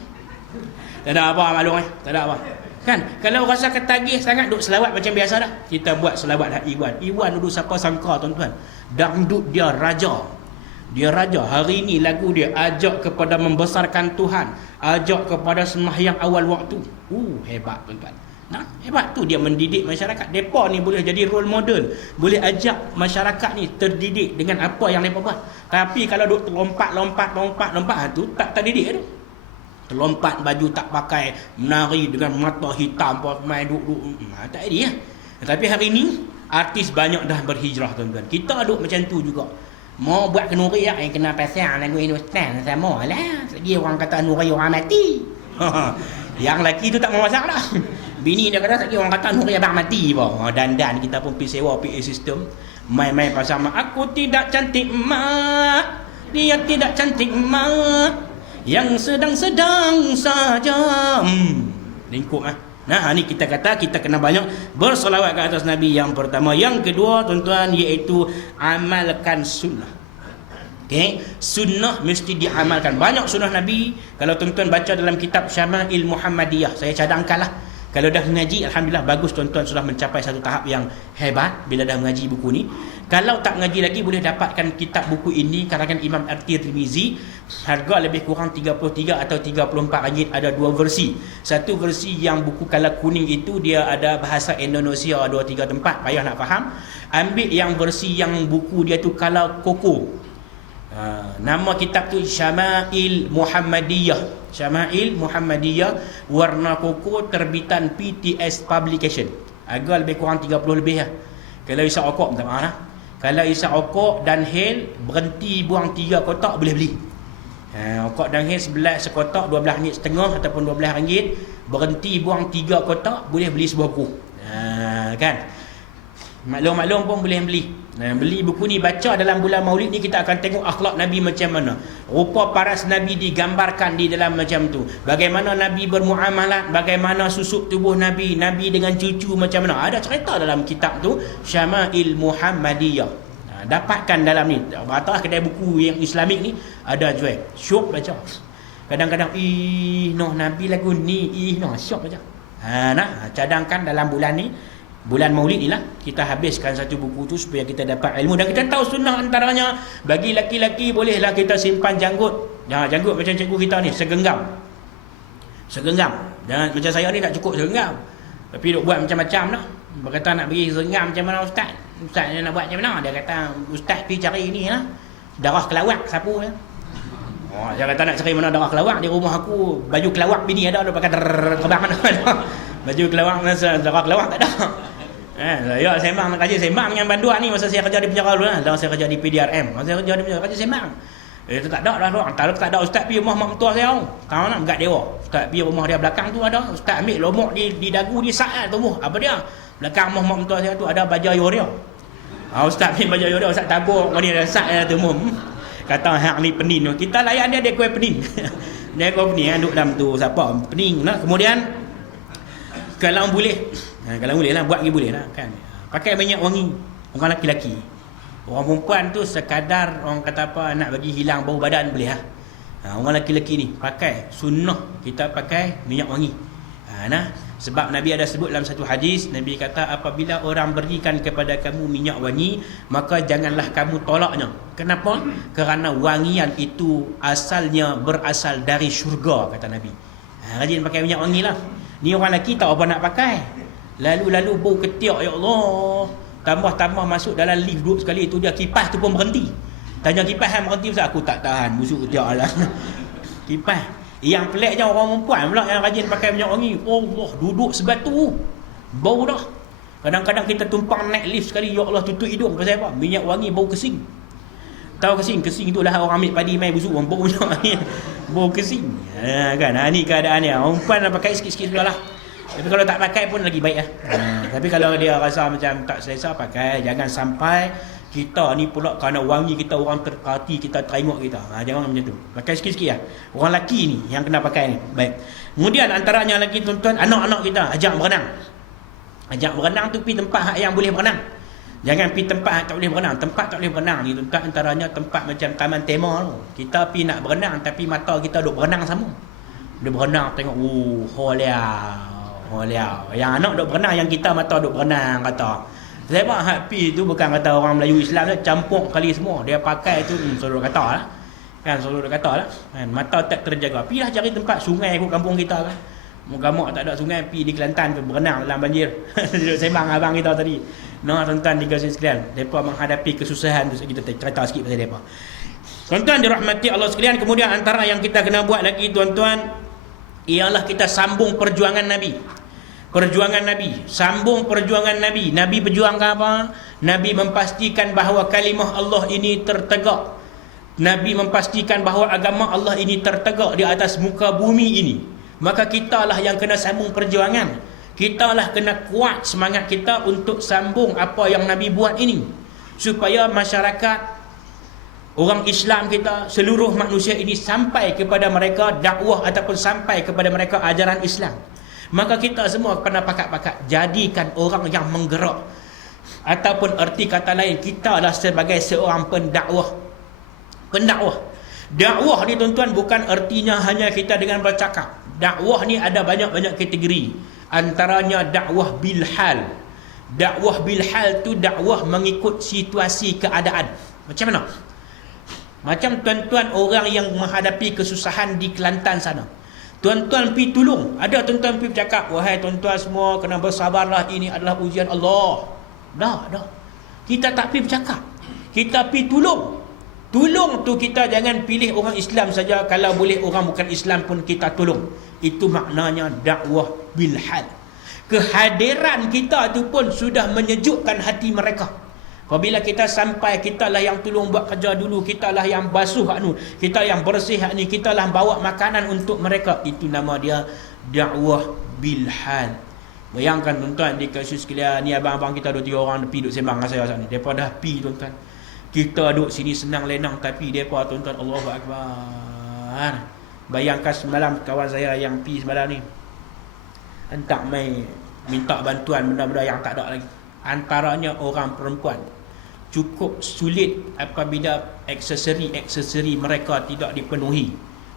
Tak ada apa maklum tak ada apa. Kan, kalau rasa ketagih sangat duk selawat macam biasa dah. Kita buat selawat dah Iwan. Iwan dulu siapa sangka tuan-tuan. Dangdut dia raja. Dia raja. Hari ni lagu dia ajak kepada membesarkan Tuhan, ajak kepada sembahyang awal waktu. Hebat tuan-tuan. Nah, hebat tu dia mendidik masyarakat. Depa ni boleh jadi role model, boleh ajak masyarakat ni terdidik dengan apa yang depa buat. Tapi kalau duk lompat tu tak terdidik tu. Terlompat, baju tak pakai, menari dengan mata hitam, main duk tak ada. Tapi hari ni artis banyak dah berhijrah tuan-tuan. Kita duk macam tu juga. Mau buat kenuri yang kena pasang lagu Hindustan sama lah. Lagi orang kata nuri orang mati. Yang lelaki tu tak mau masak dah. Bini dia kata lagi orang kata nuri abang mati pun. Dandan kita pun pergi sewa PA system. Main-main pasang mak. Aku tidak cantik mak, Dia tidak cantik mak, yang sedang-sedang saja. Lingkup Nah, ni kita kata kita kena banyak bersolawat ke atas Nabi yang pertama. Yang kedua tuan-tuan, iaitu amalkan sunnah. Okey, sunnah mesti diamalkan. Banyak sunnah Nabi. Kalau tuan-tuan baca dalam kitab Syama'il Muhammadiyah, saya cadangkanlah. Kalau dah mengaji, alhamdulillah bagus, tuan-tuan sudah mencapai satu tahap yang hebat bila dah mengaji buku ni. Kalau tak mengaji lagi, boleh dapatkan kitab buku ini karangan Imam At-Tirmizi. Harga lebih kurang 33 atau 34 ringgit. Ada dua versi. Satu versi yang buku kala kuning itu, dia ada bahasa Indonesia 2-3 tempat, payah nak faham. Ambil yang versi yang buku dia tu kala koko. Nama kitab tu Syama'il Muhammadiyah. Syama'il Muhammadiyah, warna koko, terbitan PTS Publication. Harga lebih kurang 30 lebih lah. Kalau isap okok, minta maaf lah. Kalau isap okok dan hel, berhenti buang 3 kotak, boleh beli. Okok dan hel sekotak RM12.5 ataupun RM12. Berhenti buang 3 kotak, boleh beli sebuah buku. Kan? Maklum-maklum pun boleh beli. Beli buku ni, baca dalam bulan Maulid ni, kita akan tengok akhlak Nabi macam mana. Rupa paras Nabi digambarkan di dalam macam tu. Bagaimana Nabi bermuamalat, bagaimana susuk tubuh Nabi, Nabi dengan cucu macam mana. Ada cerita dalam kitab tu, Syama'il Muhammadiyah. Dapatkan dalam ni. Atas kedai buku yang Islamik ni ada jual. Syok baca. Kadang-kadang Nabi lagu ni, syok baca. Cadangkan dalam bulan ni, bulan Maulid ni lah, kita habiskan satu buku tu supaya kita dapat ilmu. Dan kita tahu sunnah antaranya, bagi laki-laki bolehlah kita simpan janggut. Janggut macam cikgu kita ni, segenggam. Jangan macam saya ni tak cukup segenggam, tapi duk buat macam-macam lah. Berkata nak bagi segenggam macam mana ustaz dia nak buat macam mana. Dia kata, ustaz pergi cari ni lah, darah kelawak sapu ya. Dia kata nak cari mana darah kelawak. Di rumah aku baju kelawak bini ada pakai terbang ada. Baju kelawak, darah kelawak tak ada. Saya sembang nak kaji sembang dengan banduan ni masa saya kerja di penjara dulu lah. Dalam saya kerja di PDRM, masa saya kerja di penjara kaji sembang. Itu tak ada dah orang. Tak ada ustaz pergi rumah mak mentua saya. Kau nak begat dewa. Ustaz pergi rumah dia belakang tu ada. Ustaz ambil lomok di dagu di saat tumbuh. Apa dia? Belakang rumah mak mentua saya tu ada baja yuria. Ustaz ambil baja yuria, ustaz tabur ni ada saat tumbuh. Kata hak ni penin. Kita layan dia kuih penin. Dia kuih penin duduk dalam tu siapa? Pening lah. Kemudian kalau boleh lah, buat lagi boleh lah kan. Pakai minyak wangi orang lelaki-lelaki. Orang perempuan tu sekadar orang kata apa, nak bagi hilang bau badan boleh lah. Orang lelaki-lelaki ni pakai sunnah, kita pakai minyak wangi. Sebab Nabi ada sebut dalam satu hadis, Nabi kata apabila orang berikan kepada kamu minyak wangi, maka janganlah kamu tolaknya. Kenapa? Kerana wangian itu asalnya berasal dari syurga, kata Nabi. Rajin pakai minyak wangi lah. Ni orang lelaki tak apa nak pakai. Lalu bau ketiak, ya Allah. Tambah masuk dalam lift duduk sekali, itu dia kipas tu pun berhenti. Tanya kipas yang berhenti, Ustaz, aku tak tahan busuk ketiak lah. Kipas. Yang peliknya orang perempuan pula yang rajin pakai minyak wangi. Allah, duduk sebatu bau dah. Kadang-kadang kita tumpang naik lift sekali, ya Allah, tutup hidung. Pasal apa? Minyak wangi bau kesing. Tahu kesing? Kesing tu lah orang ambil padi main busuk, orang bau minyak wangi. Bau kesing. Kan? Ni keadaan dia. Orang perempuan nak pakai sikit-sikit sudah lah. Tapi kalau tak pakai pun lagi baik lah. Tapi kalau dia rasa macam tak selesa, pakai. Jangan sampai kita ni pula kerana wangi kita orang terhati, kita tengok kita. Jangan macam tu. Pakai sikit-sikit lah. Orang lelaki ni yang kena pakai ni. Baik. Kemudian antaranya lagi tuan-tuan, anak-anak kita ajak berenang. Ajak berenang tu pergi tempat yang boleh berenang. Jangan pergi tempat tak boleh berenang. Tempat tak boleh berenang ni tuan-tuan, antaranya tempat macam Taman Tema tu. Kita pergi nak berenang tapi mata kita duk berenang sama. Dia berenang tengok, liao. Yang anak duk berenang, yang kita mata duk berenang kata. Sebab happy tu bukan kata orang Melayu Islam dia campur kali semua. Dia pakai tu selalu kata lah. Kan selalu kata lah. Kan mata tak terjaga. Pergilah cari tempat sungai kat kampung kita kan. Moga-moga tak ada sungai, pergi di Kelantan tu berenang dalam banjir. Duduk sembang abang kita tadi. Tuan-tuan dikasih sekalian, depa menghadapi kesusahan tu, kita cerita sikit pasal depa. Tuan-tuan dirahmati Allah sekalian, kemudian antara yang kita kena buat lagi tuan-tuan ialah kita sambung perjuangan Nabi. Perjuangan Nabi, sambung perjuangan Nabi. Nabi berjuang ke apa? Nabi memastikan bahawa kalimah Allah ini tertegak. Nabi memastikan bahawa agama Allah ini tertegak di atas muka bumi ini. Maka kitalah yang kena sambung perjuangan. Kitalah kena kuat semangat kita untuk sambung apa yang Nabi buat ini, supaya masyarakat orang Islam kita, seluruh manusia ini sampai kepada mereka dakwah ataupun sampai kepada mereka ajaran Islam. Maka kita semua kena pakat-pakat jadikan orang yang menggerak, ataupun erti kata lain, kita adalah sebagai seorang pendakwah. Dakwah ni tuan-tuan bukan ertinya hanya kita dengan bercakap. Dakwah ni ada banyak-banyak kategori. Antaranya dakwah bilhal. Dakwah bilhal tu dakwah mengikut situasi keadaan. Macam mana? Macam tuan-tuan orang yang menghadapi kesusahan di Kelantan sana. Tuan-tuan pergi tolong. Ada tuan-tuan pergi bercakap, wahai tuan-tuan semua kena bersabarlah, ini adalah ujian Allah. Dah. Kita tak pergi bercakap. Kita pergi tolong. Tolong tu kita jangan pilih orang Islam saja, kalau boleh orang bukan Islam pun kita tolong. Itu maknanya dakwah bilhal. Kehadiran kita tu pun sudah menyejukkan hati mereka. Apabila kita sampai, kita lah yang tolong buat kerja dulu, kita lah yang basuh kita yang bersih ni, kita lah bawa makanan untuk mereka. Itu nama dia dakwah bilhal. Bayangkan tuan-tuan, di kasus sekalian ni abang-abang kita 2-3 orang pergi duduk sembang dengan saya saat ni. Depa dah pi tuan-tuan. Kita duduk sini senang lenang, tapi depa tuan-tuan, Allahu Akbar. Bayangkan semalam kawan saya yang pi semalam ni hentak mai minta bantuan benda-benda yang tak ada lagi. Antaranya orang perempuan. Cukup sulit apabila aksesori mereka tidak dipenuhi.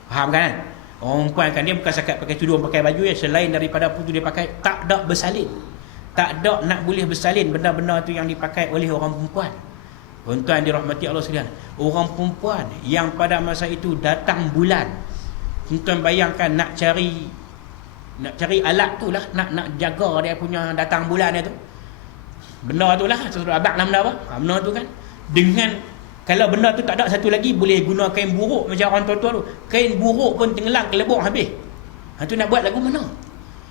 Faham kan? Orang perempuan kan dia bukan sakat pakai tudung, pakai baju ya, selain daripada putu dia pakai, tak ada bersalin. Tak ada nak boleh bersalin benda-benda tu yang dipakai oleh orang perempuan. Tuan-tuan dirahmati Allah sekalian, orang perempuan yang pada masa itu datang bulan. Tuan-tuan bayangkan nak cari alat tu lah, nak jaga dia punya datang bulan dia tu. Benda tu lah, abang lah benda apa? Benda tu kan, dengan kalau benda tu tak ada satu lagi, boleh guna kain buruk macam orang tua-tua tu. Kain buruk pun tenggelam ke lebok habis. Tu nak buat lagu mana?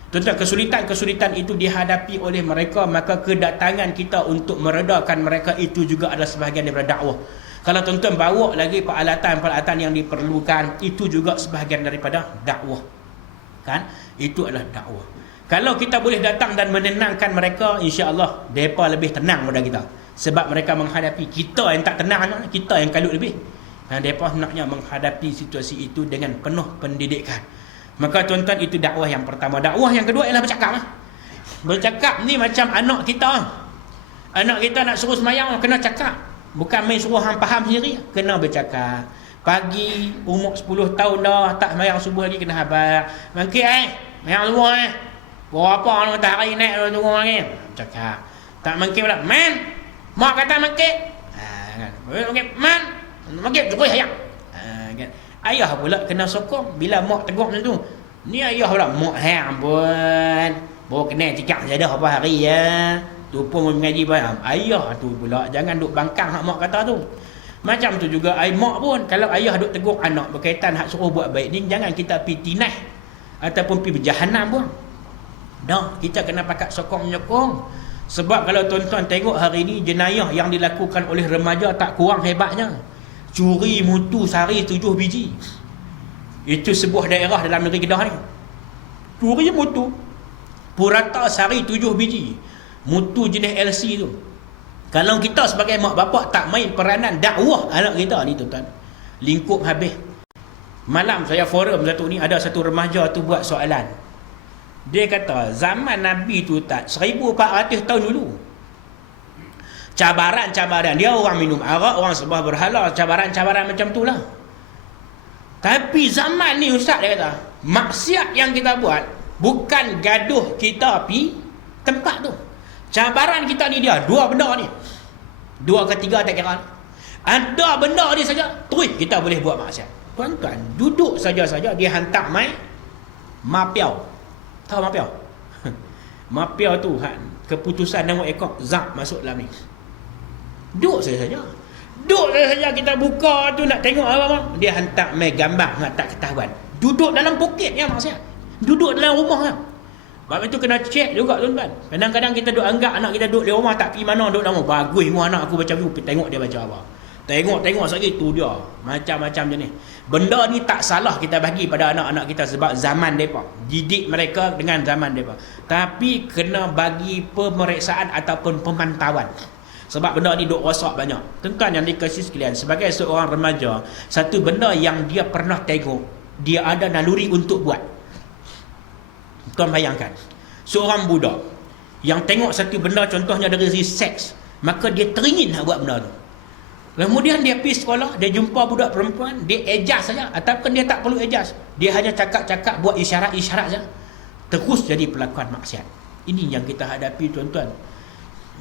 Tuan-tuan, kesulitan itu dihadapi oleh mereka, maka kedatangan kita untuk meredakan mereka itu juga adalah sebahagian daripada dakwah. Kalau tuan-tuan bawa lagi peralatan yang diperlukan, itu juga sebahagian daripada dakwah. Kan? Itu adalah dakwah. Kalau kita boleh datang dan menenangkan mereka, insya-Allah mereka lebih tenang pada kita. Sebab mereka menghadapi kita yang tak tenang, kita yang kalut lebih. Mereka hendaknya menghadapi situasi itu dengan penuh pendidikan. Maka tuan-tuan, itu dakwah yang pertama. Dakwah yang kedua ialah bercakap. Bercakap ni macam anak kita. Anak kita nak suruh semayang, kena cakap. Bukan main suruh hang faham sendiri. Kena bercakap. Pagi umur 10 tahun dah, tak semayang subuh lagi, kena habar. Mangkit semayang subuh berapa orang matahari naik tunggu lagi. Cakap. Tak mangkit pula. Man, mak kata mangkit. Kan. Mangkit, man. Mangkit terus ayah. Kan. Ayah pula kena sokong bila mak tegur macam tu. Ni ayah pula, mak hang pun baru kena tikak saja dah apa hari ya. Tu pun mengaji faham. Ayah tu pula jangan duk bangkang hak mak kata tu. Macam tu juga mak pun, kalau ayah duk tegur anak berkaitan hak suruh buat baik ni, jangan kita pi tinah ataupun pi berjahanam pun. Dah, kita kena pakat sokong menyokong. Sebab kalau tuan-tuan tengok hari ni, jenayah yang dilakukan oleh remaja tak kurang hebatnya. Curi mutu sehari 7 biji. Itu sebuah daerah dalam negeri Kedah ni. Curi mutu purata sehari 7 biji. Mutu jenis LC tu. Kalau kita sebagai mak bapak tak main peranan dakwah anak kita ni tuan-tuan, lingkup habis. Malam saya forum satu ni, ada satu remaja tu buat soalan. Dia kata zaman Nabi tu tak 1400 tahun dulu, cabaran-cabaran dia, orang minum arak, orang sembah berhala, cabaran-cabaran macam tu lah. Tapi zaman ni ustaz, dia kata maksiat yang kita buat bukan gaduh kita pi tempat tu. Cabaran kita ni dia dua benda ni, 2 ke 3 tak kira. Ada benda ni saja terus kita boleh buat maksiat. Tuan-tuan, duduk saja-saja dia hantar mai mapiau. Tahu mapiau? Mapiau tu keputusan nama ekor zat masuk dalam ni. Duduk saja-saja. Duduk saja kita buka tu nak tengok apa-apa, dia hantar mai gambar nak tak ketahuan. Duduk dalam poket ya maksiat. Duduk dalam rumah kan. Sebab itu kena cek juga tuan-tuan. Kadang-kadang kita duk anggap anak kita duduk di rumah, tak pergi mana duduk dalam rumah. Bagus mu anak aku baca buku, tengok dia baca apa. Tengok sekali tu dia. Macam-macam jenis. Benda ni tak salah kita bagi pada anak-anak kita sebab zaman mereka. Didik mereka dengan zaman mereka. Tapi kena bagi pemeriksaan ataupun pemantauan. Sebab benda ni duk rosak banyak. Tuan-tuan yang dikasih sekalian, sebagai seorang remaja, satu benda yang dia pernah tengok, dia ada naluri untuk buat. Tuan bayangkan, seorang budak yang tengok satu benda, contohnya dari seks, maka dia teringin nak buat benda tu. Kemudian dia pergi sekolah, dia jumpa budak perempuan, dia adjust saja, ataupun dia tak perlu adjust, dia hanya cakap-cakap, buat isyarat-isyarat saja, terus jadi pelakuan maksiat. Ini yang kita hadapi, tuan-tuan,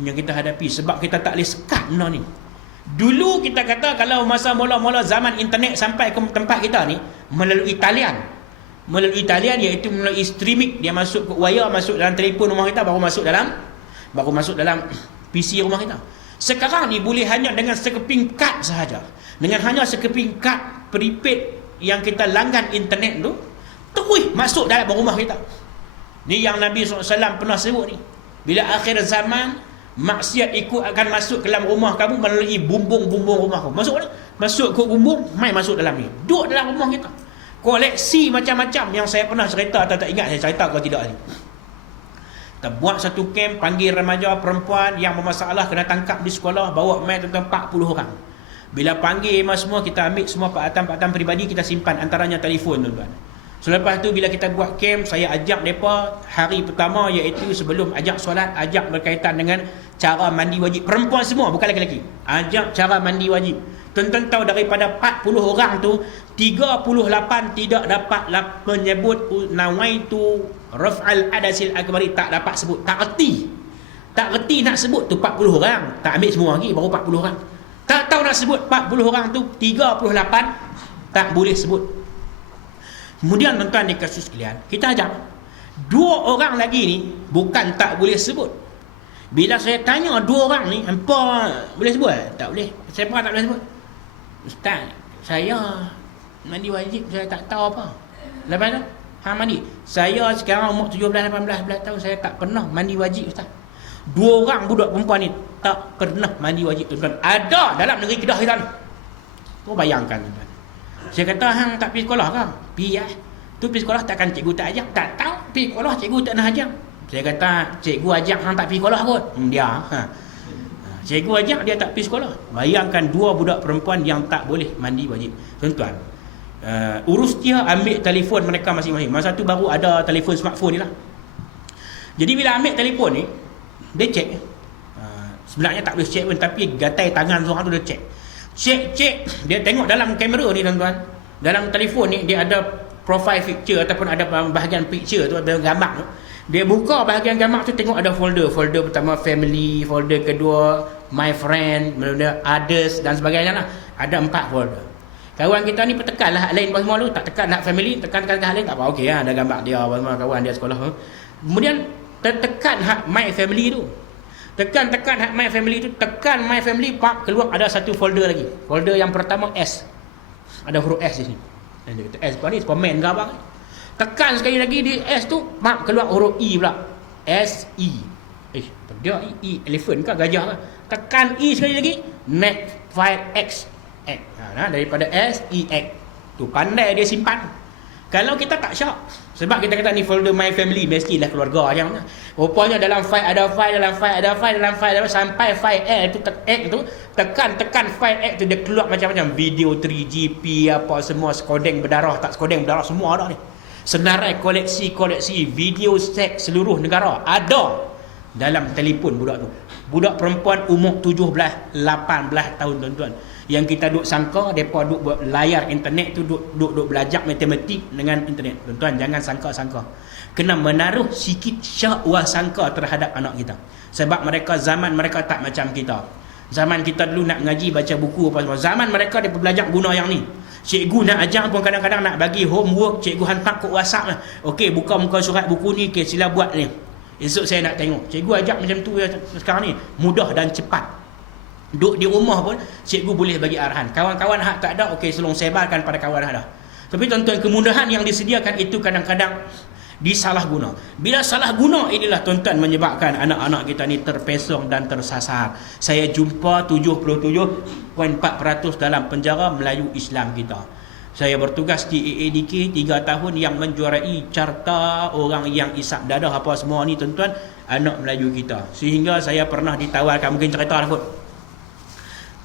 yang kita hadapi. Sebab kita tak boleh sekat benda ni. Dulu kita kata, kalau masa mula-mula zaman internet sampai ke tempat kita ni, melalui talian, iaitu melalui streaming. Dia masuk ke wire, masuk dalam telefon rumah kita, baru masuk dalam PC rumah kita. Sekarang ni boleh hanya dengan sekeping kad sahaja, dengan hanya sekeping kad prepaid yang kita langgan internet tu, terus masuk dalam rumah kita. Ni yang Nabi SAW pernah sebut ni, bila akhir zaman maksiat ikut akan masuk ke dalam rumah kamu melalui bumbung-bumbung rumah kamu. Masuk ke bumbung, mai masuk dalam ni, duduk dalam rumah kita. Koleksi macam-macam yang saya pernah cerita, atau tak ingat saya cerita ke tidak ni. Kita buat satu camp, panggil remaja perempuan yang bermasalah kena tangkap di sekolah, bawa main tentang 40 orang. Bila panggil semua, kita ambil semua pakatan-pakatan peribadi, kita simpan, antaranya telefon, tuan-tuan. Selepas tu bila kita buat camp, saya ajak mereka hari pertama, iaitu sebelum ajak solat, ajak berkaitan dengan cara mandi wajib. Perempuan semua, bukan lelaki-lelaki. Ajak cara mandi wajib. Tuan-tuan tahu daripada 40 orang tu, 38 tidak dapat menyebut nawaitu raf'al hadasil akbari, tak dapat sebut, tak reti nak sebut tu 40 orang, tak ambil semua lagi, baru 40 orang. Tak tahu nak sebut 40 orang tu, 38 tak boleh sebut. Kemudian tuan-tuan di kasus sekalian, kita ajak 2 orang lagi ni, bukan tak boleh sebut. Bila saya tanya 2 orang ni, hampa boleh sebut? Tak boleh. Saya pun tak boleh sebut. Ustaz, saya mandi wajib, saya tak tahu apa. Lepas tu, hang mandi. Saya sekarang umur 17-18 tahun, saya tak pernah mandi wajib, Ustaz. 2 orang budak perempuan ni tak pernah mandi wajib, tuan-tuan. Ada dalam negeri Kedah kita ni. Kau bayangkan, tuan-tuan. Saya kata, hang tak pergi sekolah ke? Pergi lah. Tu pergi sekolah takkan cikgu tak ajak? Tak tahu. Pergi sekolah cikgu tak nak ajak. Saya kata, cikgu ajak hang tak pergi sekolah kot. Dia. Cikgu ajak, dia tak pergi sekolah. Bayangkan 2 budak perempuan yang tak boleh mandi wajib. Tuan-tuan, urus dia ambil telefon mereka masing-masing. Masa tu baru ada telefon smartphone ni lah. Jadi bila ambil telefon ni, dia cek. Sebenarnya tak boleh cek pun, tapi gatai tangan seorang tu dia cek. Cek, dia tengok dalam kamera ni, tuan-tuan. Dalam telefon ni dia ada profile picture ataupun ada bahagian picture tu, ada gambar tu. Dia buka bahagian gambar tu, tengok ada folder. Folder pertama family, folder kedua my friend, kemudian others dan sebagainya lah. Ada 4 folder. Kawan kita ni tekan lah hak lain semua tu, tak tekan hak family, tekan hak lain tak apa, okey lah, ada gambar dia semua kawan dia sekolah. Kemudian tekan hak my family tu. Tekan hak my family tu, tekan my family, pak keluar ada satu folder lagi. Folder yang pertama S. Ada huruf S di sini. Dan dia kata S apa ni? Komen ke apa? Tekan sekali lagi di S tu, mak keluar huruf E pula. S-E. Dia E elephant ke gajah ke? Tekan E sekali lagi, next file X. Daripada S, E, X. Tu pandai dia simpan. Kalau kita tak syak, sebab kita kata ni folder my family, mestilah keluarga yang rupanya dalam file ada file, dalam file ada file, dalam file ada sampai file X tu, tekan file X tu, dia keluar macam-macam video 3GP apa semua, skodeng berdarah, tak skodeng berdarah, semua ada ni. Senarai koleksi video seks seluruh negara ada dalam telefon budak tu. Budak perempuan umur 17-18 tahun, tuan-tuan. Yang kita duk sangka depa duk buat layar internet tu, duk belajar matematik dengan internet. Tuan-tuan, jangan sangka-sangka. Kena menaruh sikit syak wasangka terhadap anak kita. Sebab zaman mereka tak macam kita. Zaman kita dulu nak ngaji, baca buku apa semua. Zaman mereka dia belajar guna yang ni. Cikgu nak ajar pun kadang-kadang nak bagi homework, cikgu hantar ke WhatsApp lah. Okey, buka muka surat buku ni, okey sila buat ni. Esok saya nak tengok. Cikgu ajak macam tu ya, sekarang ni mudah dan cepat. Duduk di rumah pun cikgu boleh bagi arahan. Kawan-kawan hak tak ada, okey tolong sebarkan pada kawan hak ada. Tapi tuan-tuan, kemudahan yang disediakan itu kadang-kadang disalahguna. Bila salah guna, inilah tuan-tuan menyebabkan anak-anak kita ni terpesong dan tersasar. Saya jumpa 77.4% dalam penjara Melayu Islam kita. Saya bertugas di AADK 3 tahun yang menjuarai carta orang yang isap dadah apa semua ni, tuan-tuan. anak Melayu kita. Sehingga saya pernah ditawarkan, mungkin cerita lah kot,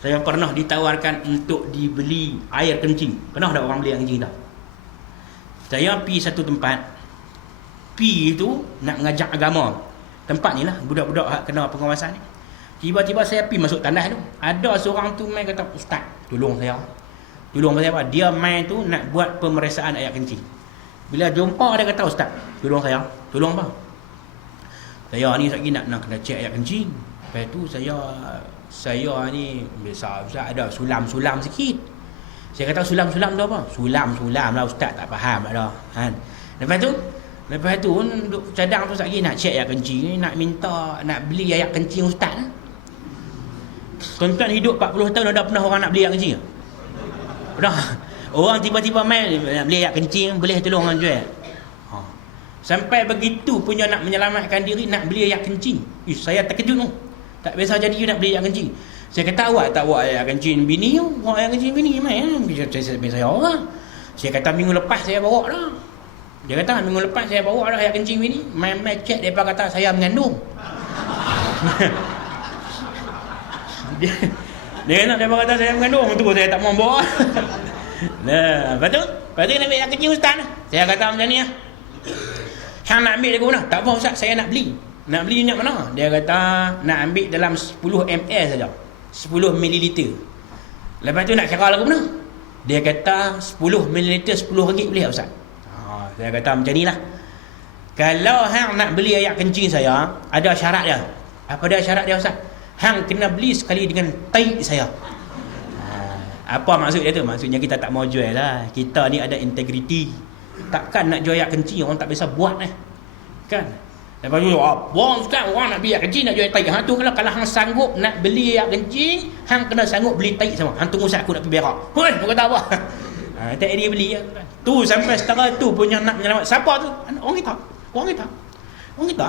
saya pernah ditawarkan untuk dibeli air kencing. Pernah tak orang beli air kencing tak? Saya pergi satu tempat, pergi itu nak ngajak agama. Tempat ni lah, budak-budak hak kena pengawasan ni. Tiba-tiba saya pergi masuk tandas tu, ada seorang tu main kata, "Ustaz, tolong saya." Tolong saya apa? Dia main tu nak buat pemeriksaan air kencing. Bila jumpa dia kata, "Ustaz, tolong saya." "Tolong apa?" "Saya ni lagi nak kena cek air kencing." Lepas tu saya ni biasa Ustaz ada sulam-sulam sikit. Saya kata, "Sulam-sulam tu apa?" "Sulam-sulam lah Ustaz, tak faham tak dah." Kan? Lepas tu duk cadang tu lagi nak cek air kencing ni, nak minta nak beli air kencing Ustaz. Tuan-tuan hidup 40 tahun ada pernah orang nak beli air kencing? Pernah? Orang tiba-tiba main nak beli air kencing, boleh tolong orang jual. Sampai begitu punya nak menyelamatkan diri, nak beli air kencing. Saya terkejut tu. Tak biasa jadi you nak beli air kencing. Saya kata, "Awak tak buat air kencing bini you? Buat air kencing bini main." Saya orang. Saya kata, "Minggu lepas saya bawa dah." Dia kata, "Minggu lepas saya bawa dah air kencing bini." Main cek depa kata saya mengandung. Dia nak depa kata saya mengandung, tu saya tak mau bawa. Nah, lepas tu nak ambil air kencing Ustaz. Saya kata macam ni lah. "Hang nak ambil dia ke mana?" "Tak apa Ustaz, saya nak beli." "Nak beli minyak mana?" Dia kata nak ambil dalam 10 ml saja, 10 ml. Lepas tu nak kira lagu mana? Dia kata 10 ml RM10 boleh tak Ustaz? Saya kata macam ni lah, kalau hang nak beli air kencing saya, ada syarat dia. Apa dia syarat dia Ustaz? Hang kena beli sekali dengan tai saya. Apa maksud dia tu? Maksudnya kita tak mau jual lah. Kita ni ada integriti. Takkan nak jual air kencing orang tak biasa buat kan? Lepas tu, "Wah Ustaz, orang nak beli air kencing nak jual tai." Hang tu kalau hang sanggup nak beli air kencing, hang kena sanggup beli tai sama. Hang tunggu Ustaz, aku nak pergi berak. Hoi, aku kata apa? Tak dia beli tu sampai setara tu punya nak menyelamat. Siapa tu? Orang kita.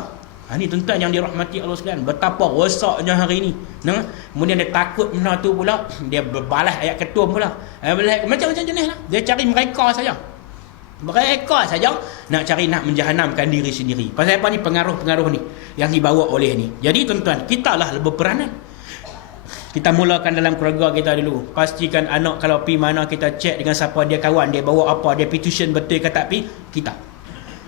Ni tuan-tuan yang dirahmati Allah sekalian, betapa rosaknya hari ni. Kemudian dia takut benda tu pula, dia berbalas ayat ketum pula. Macam-macam jenis lah. Dia cari mereka saja nak cari nak menjahanamkan diri sendiri. Pasal apa ni? Pengaruh-pengaruh ni yang dibawa oleh ni. Jadi tuan-tuan, kita lah berperanan. Kita mulakan dalam keluarga kita dulu. Pastikan anak kalau pergi mana, kita cek dengan siapa dia kawan, dia bawa apa, dia pergi tuition betul ke tak pergi, kita.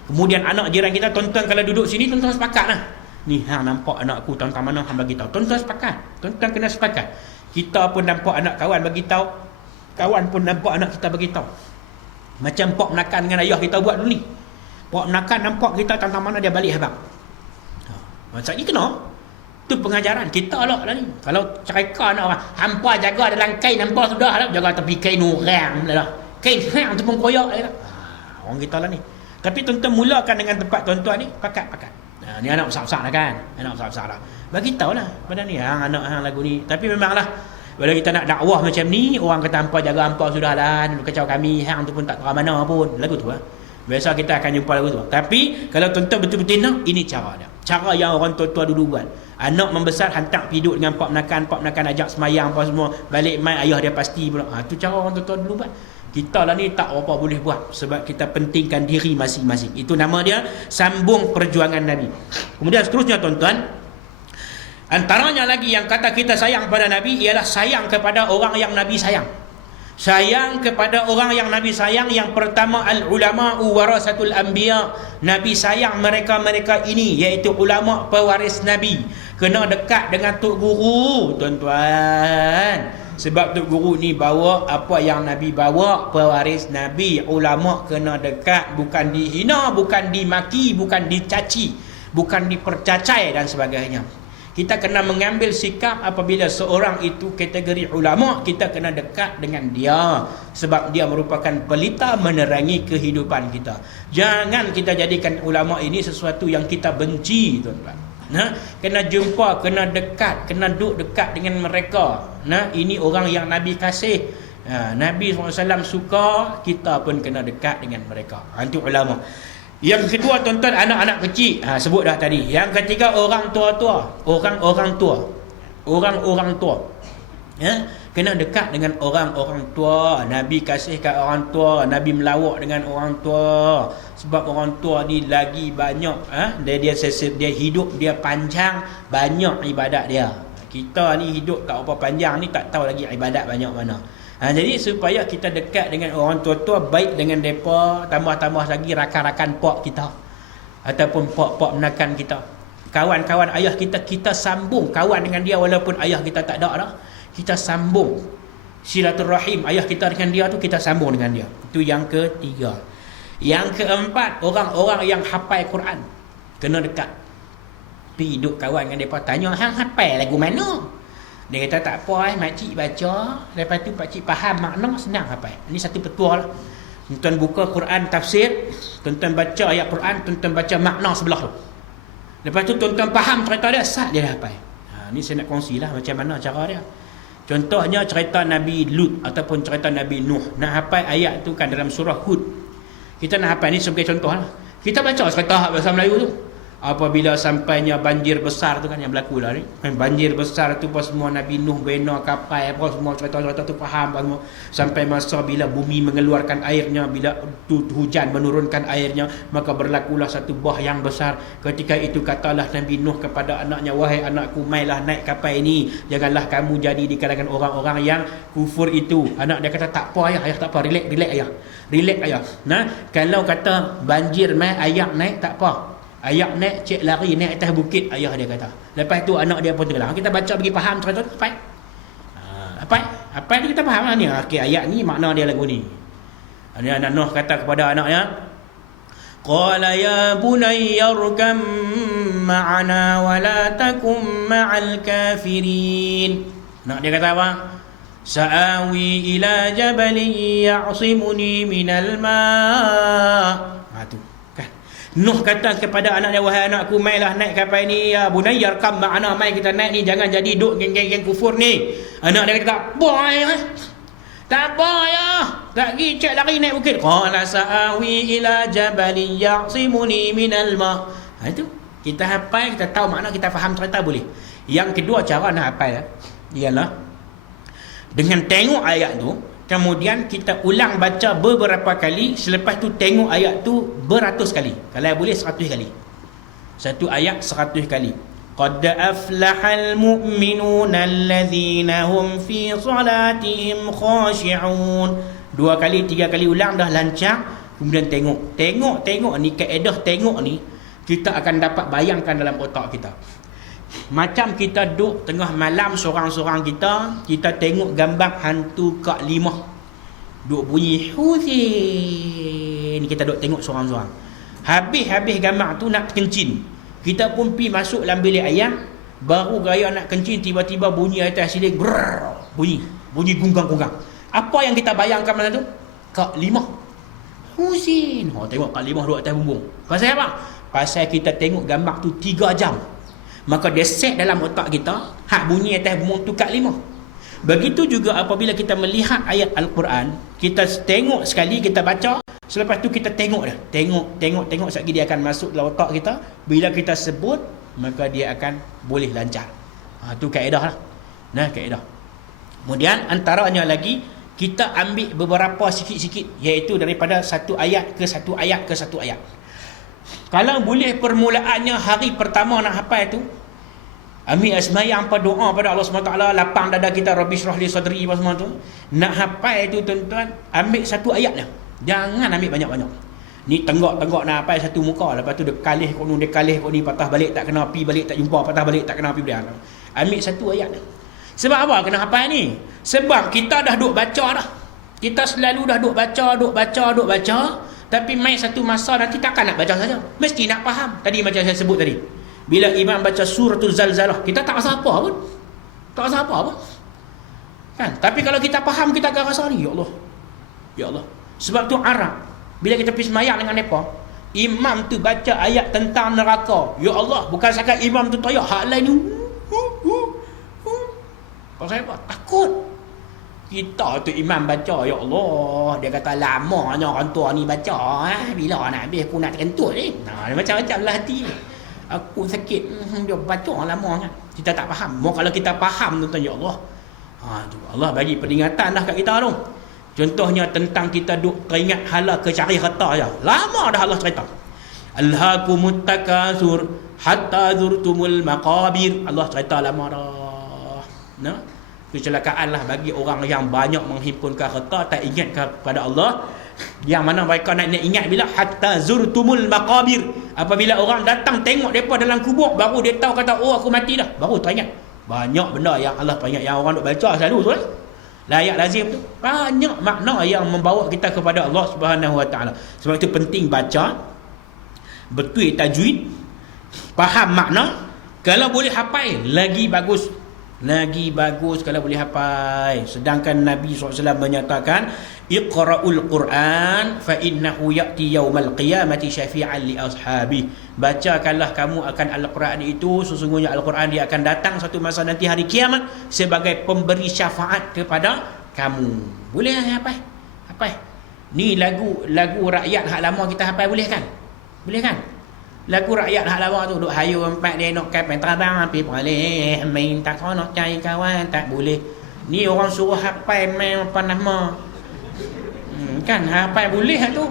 Kemudian anak jiran kita, tuan-tuan kalau duduk sini, tuan-tuan sepakat lah. Ni hang nampak anak aku tuan-tuan mana, hang bagi tahu. Tuan-tuan sepakat. Tuan-tuan kena sepakat. Kita pun nampak anak kawan bagi tahu, kawan pun nampak anak kita bagi tahu. Macam Pak Menakan dengan ayah kita buat dulu ni. Pak Menakan nampak kita tuan-tuan mana, dia balik habang. Macam ni kena. Tu pengajaran kita lah ni. Kalau cerita nak orang hampa jaga dalam kain, hampa sudah lah jaga tepi kain orang lah. Kain orang tu pun koyak lah. Orang kita lah ni. Tapi tuan-tuan mulakan dengan tempat tuan-tuan ni, pakat. Ni anak besar-besar lah kan. Anak besar-besar lah. Bagi tahu lah pada ni anak hang lagu ni. Tapi memanglah bila kita nak dakwah macam ni, orang kata hampa jaga hampa sudah lah, dulu kacau kami, hang tu pun tak tahu mana pun. Lagu tu lah. Biasa kita akan jumpa lagu tu. Tapi kalau tuan-tuan betul-betul nak, ini cara dia. Cara yang orang tua-tua dulu buat. Anak membesar hantar pergi duduk dengan Pak Menakan ajak semayang apa semua, balik mai ayah dia pasti pula. Tu cara orang tua-tua dulu buat. Kita lah ni tak apa boleh buat, sebab kita pentingkan diri masing-masing. Itu nama dia sambung perjuangan Nabi. Kemudian seterusnya tuan-tuan, antaranya lagi yang kata kita sayang pada Nabi ialah sayang kepada orang yang Nabi sayang. Sayang kepada orang yang Nabi sayang. Yang pertama, al-ulama'u warasatul anbiya. Nabi sayang mereka-mereka ini, iaitu ulama' pewaris Nabi. Kena dekat dengan tok guru tuan-tuan. Sebab tok guru ni bawa apa yang Nabi bawa, pewaris Nabi. Ulama' kena dekat, bukan dihina, bukan dimaki, bukan dicaci, bukan dipercacai dan sebagainya. Kita kena mengambil sikap apabila seorang itu kategori ulama, kita kena dekat dengan dia, sebab dia merupakan pelita menerangi kehidupan kita. Jangan kita jadikan ulama ini sesuatu yang kita benci tuan-tuan. Kena jumpa, kena dekat, kena duduk dekat dengan mereka. Ini orang yang Nabi kasih, Nabi SAW suka, kita pun kena dekat dengan mereka. Itu ulama. Yang kedua tuan-tuan, anak-anak kecil, sebut dah tadi. Yang ketiga, orang tua-tua. Orang-orang tua. Kena dekat dengan orang-orang tua. Nabi kasih kat orang tua, Nabi melawak dengan orang tua. Sebab orang tua ni lagi banyak dia hidup dia panjang, banyak ibadat dia. Kita ni hidup tak apa panjang ni, tak tahu lagi ibadat banyak mana. Jadi supaya kita dekat dengan orang tua-tua, baik dengan mereka, tambah-tambah lagi rakan-rakan pak kita ataupun pak-pak menakan kita, kawan-kawan ayah kita, kita sambung kawan dengan dia walaupun ayah kita tak ada dah. Kita sambung silaturahim ayah kita dengan dia tu, kita sambung dengan dia. Itu yang ketiga. Yang keempat, orang-orang yang hafal Quran, kena dekat. Pergi duduk kawan dengan mereka, tanya, hang hafal lagu mana? Dia kata, tak apa, makcik baca, lepas tu pakcik faham makna, senang hafal. Ini satu petua lah. Tuan buka Quran tafsir, tuan baca ayat Quran, tuan baca makna sebelah tu. Lepas tu tuan faham cerita dia, sat dia dah hafal. Ni saya nak kongsi lah macam mana cara dia. Contohnya cerita Nabi Lut ataupun cerita Nabi Nuh. Nak hafal ayat tu kan dalam surah Hud. Kita nak hafal ni sebagai contoh lah. Kita baca cerita bahasa Melayu tu. Apabila sampainya banjir besar tu kan yang berlaku lah ni. Banjir besar tu apa semua Nabi Nuh bina kapal apa semua cerita-cerita tu faham apa semua. Sampai masa bila bumi mengeluarkan airnya, bila hujan menurunkan airnya, maka berlakulah satu bah yang besar. Ketika itu katalah Nabi Nuh kepada anaknya, wahai anakku, mailah naik kapal ini. Janganlah kamu jadi di kalangan orang-orang yang kufur itu. Anak dia kata, tak apa ayah tak apa, relax ayah. Relax ayah. Nah, kalau kata banjir mai ayah naik tak apa. Ayah naik, cik lari naik atas bukit, ayah dia kata. Lepas tu anak dia pun tenggelam. Kita baca bagi faham cerita tu, apa ni kita faham lah ni. Okey, ayat ni makna dia lagu ni. Anak Nuh kata kepada anaknya, qala ya bunayya irkam ma'ana wa la takum ma'al kafirin. Anak dia kata apa? Sa'awi ila jabalin ya'simuni minal ma'. Tu Nuh kata kepada anak dia, wahai anakku, mailah naik kapal ni ya bunayya arkam ma'ana, mai kita naik ni, jangan jadi duk geng-geng kufur ni. Anak dia kata, boy tak apa ya, tak pergi cek lari naik bukit. Qala sa'awi ila jabalin ya'simuni minal ma'. Itu kita hafal, kita tahu makna, kita faham cerita boleh. Yang kedua cara nak hafal ialah dengan tengok ayat tu, kemudian kita ulang baca beberapa kali. Selepas tu tengok ayat tu beratus kali. Kalau boleh 100 kali. Satu ayat 100 kali. Qad aflahal mu'minuna alladhina hum fi salatihim khashi'un. 2 kali 3 kali ulang dah lancar. Kemudian tengok ni, kaedah tengok ni kita akan dapat bayangkan dalam otak kita. Macam kita duduk tengah malam seorang-seorang kita tengok gambar hantu Kak Limah duk bunyi Husin. Kita duduk tengok seorang-seorang. Habis gambar tu nak kencing, kita pun pergi masuk dalam bilik ayam. Baru gaya nak kencing, tiba-tiba bunyi atas siling, bunyi gunggang-gunggang. Apa yang kita bayangkan mana tu? Kak Limah Husin. Tengok Kak Limah duduk atas bumbung. Pasal apa? Pasal kita tengok gambar tu 3 jam. Maka dia set dalam otak kita, hak bunyi atas bumbung tu Kak Limah. Begitu juga apabila kita melihat ayat Al-Quran, kita tengok sekali, kita baca, selepas tu kita tengok dah. Tengok sekali dia akan masuk dalam otak kita. Bila kita sebut, maka dia akan boleh lancar. Tu kaedah lah. Kaedah. Kemudian antaranya lagi, kita ambil beberapa sikit-sikit, iaitu daripada satu ayat ke satu ayat ke satu ayat. Kalau boleh permulaannya hari pertama nak hafal tu, ambil sembahyang apa doa pada Allah SWT, lapang dada kita, Rabbi syrah li sadri apa semua tu. Nak hafal tu tuan-tuan, ambil satu ayat dah. Jangan ambil banyak-banyak. Ni tenggak-tenggak nak hafal satu muka, lepas tu dia kalih kat ni, patah balik tak kena api, balik tak jumpa, patah balik tak kena api dia. Ambil satu ayat dah. Sebab apa kena hafal ni? Sebab kita dah duk baca dah. Kita selalu dah duk baca. Tapi mai satu masa nanti takkan nak baca saja. Mesti nak faham. Tadi macam saya sebut tadi. Bila imam baca suratul Zalzalah, kita tak rasa apa pun. Kan? Tapi kalau kita faham, kita akan rasa ni, ya Allah. Sebab tu Arab, bila kita pergi sembahyang dengan mereka, imam tu baca ayat tentang neraka. Ya Allah, bukan sekadar imam tu tayak, hak lain ni. Pasal apa? Takut. Kita tu imam baca, ya Allah, dia kata lamanya orang tua ni baca, bila nak habis aku nak terkentut ni. Macam-macam lah hati. Aku sakit, dia baca lama kan. Kita tak faham. Kalau kita faham tuan-tuan, ya Allah, Tu Allah bagi peringatan dah kat kita tu. Contohnya tentang kita duk teringat hala ke cari harta je. Lama dah Allah cerita. Alhaakumut takasur hatta zurtumul maqabir. Allah cerita lama dah. Nah, kecelakaan lah bagi orang yang banyak menghimpunkan harta tak ingat kepada Allah. Yang mana mereka nak ingat bila hatta zurtumul maqabir. Apabila orang datang tengok depa dalam kubur baru dia tahu kata oh aku mati dah. Baru teringat. Banyak benda yang Allah teringat yang orang duk baca selalu tu ayat lazim tu. Banyak makna yang membawa kita kepada Allah Subhanahu Wa Taala. Sebab itu penting baca, betul tajwid, faham makna. Kalau boleh hafal lagi bagus. Lagi bagus kalau boleh hafal. Sedangkan Nabi SAW menyatakan iqra'ul Quran fa innahu ya'ti yaumal qiyamati syafi'an li ashabi. Bacakanlah kamu akan Al-Quran itu, sesungguhnya Al-Quran dia akan datang satu masa nanti hari kiamat sebagai pemberi syafaat kepada kamu. Boleh hafal? Hafal. Ni lagu rakyat hak lama kita hafal boleh kan? Boleh kan? Lagu rakyat hak lama tu duk hayu empat dia nak kapan terbang api boleh main tak nak cari kawan tak boleh. Ni orang suruh hafal main apa nama? Kan hafal boleh tu.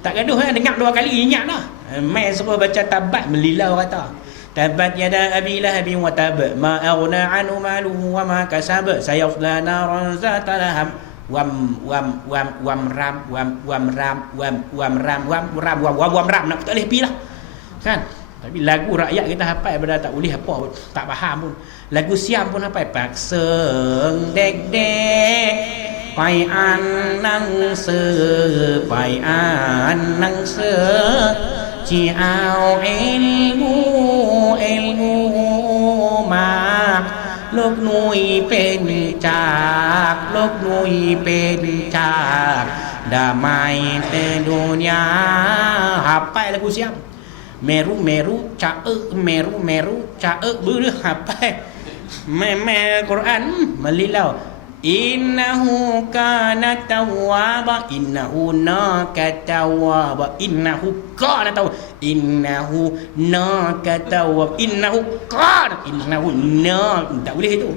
Tak gaduh dengar dua kali ingat dah. Main suruh baca tabat melilau kata. Tabat yada abi lahabin wa tab ma aghna anhu maluhu wa ma kasab sayasla naran zata lahab wam ram nak tak boleh pi lah kan. Tapi lagu rakyat kita hafal pada tak boleh apa pun, tak faham pun. Lagu Siam pun hafal pak seng dek dek pai an nang se pai an nang se chi ao ilmu makลูกนุยเป็นจากลูกนุยเป็นจากdamai dunia. Hafal lagu Siam. Meru meru caek meru meru caek boleh hafal. Memel Quran melilau. Innahu kana tawwaba innahu nakatawwaba innahu kana tawwab innahu nakatawwab innahu kana innahu nak tak boleh itu.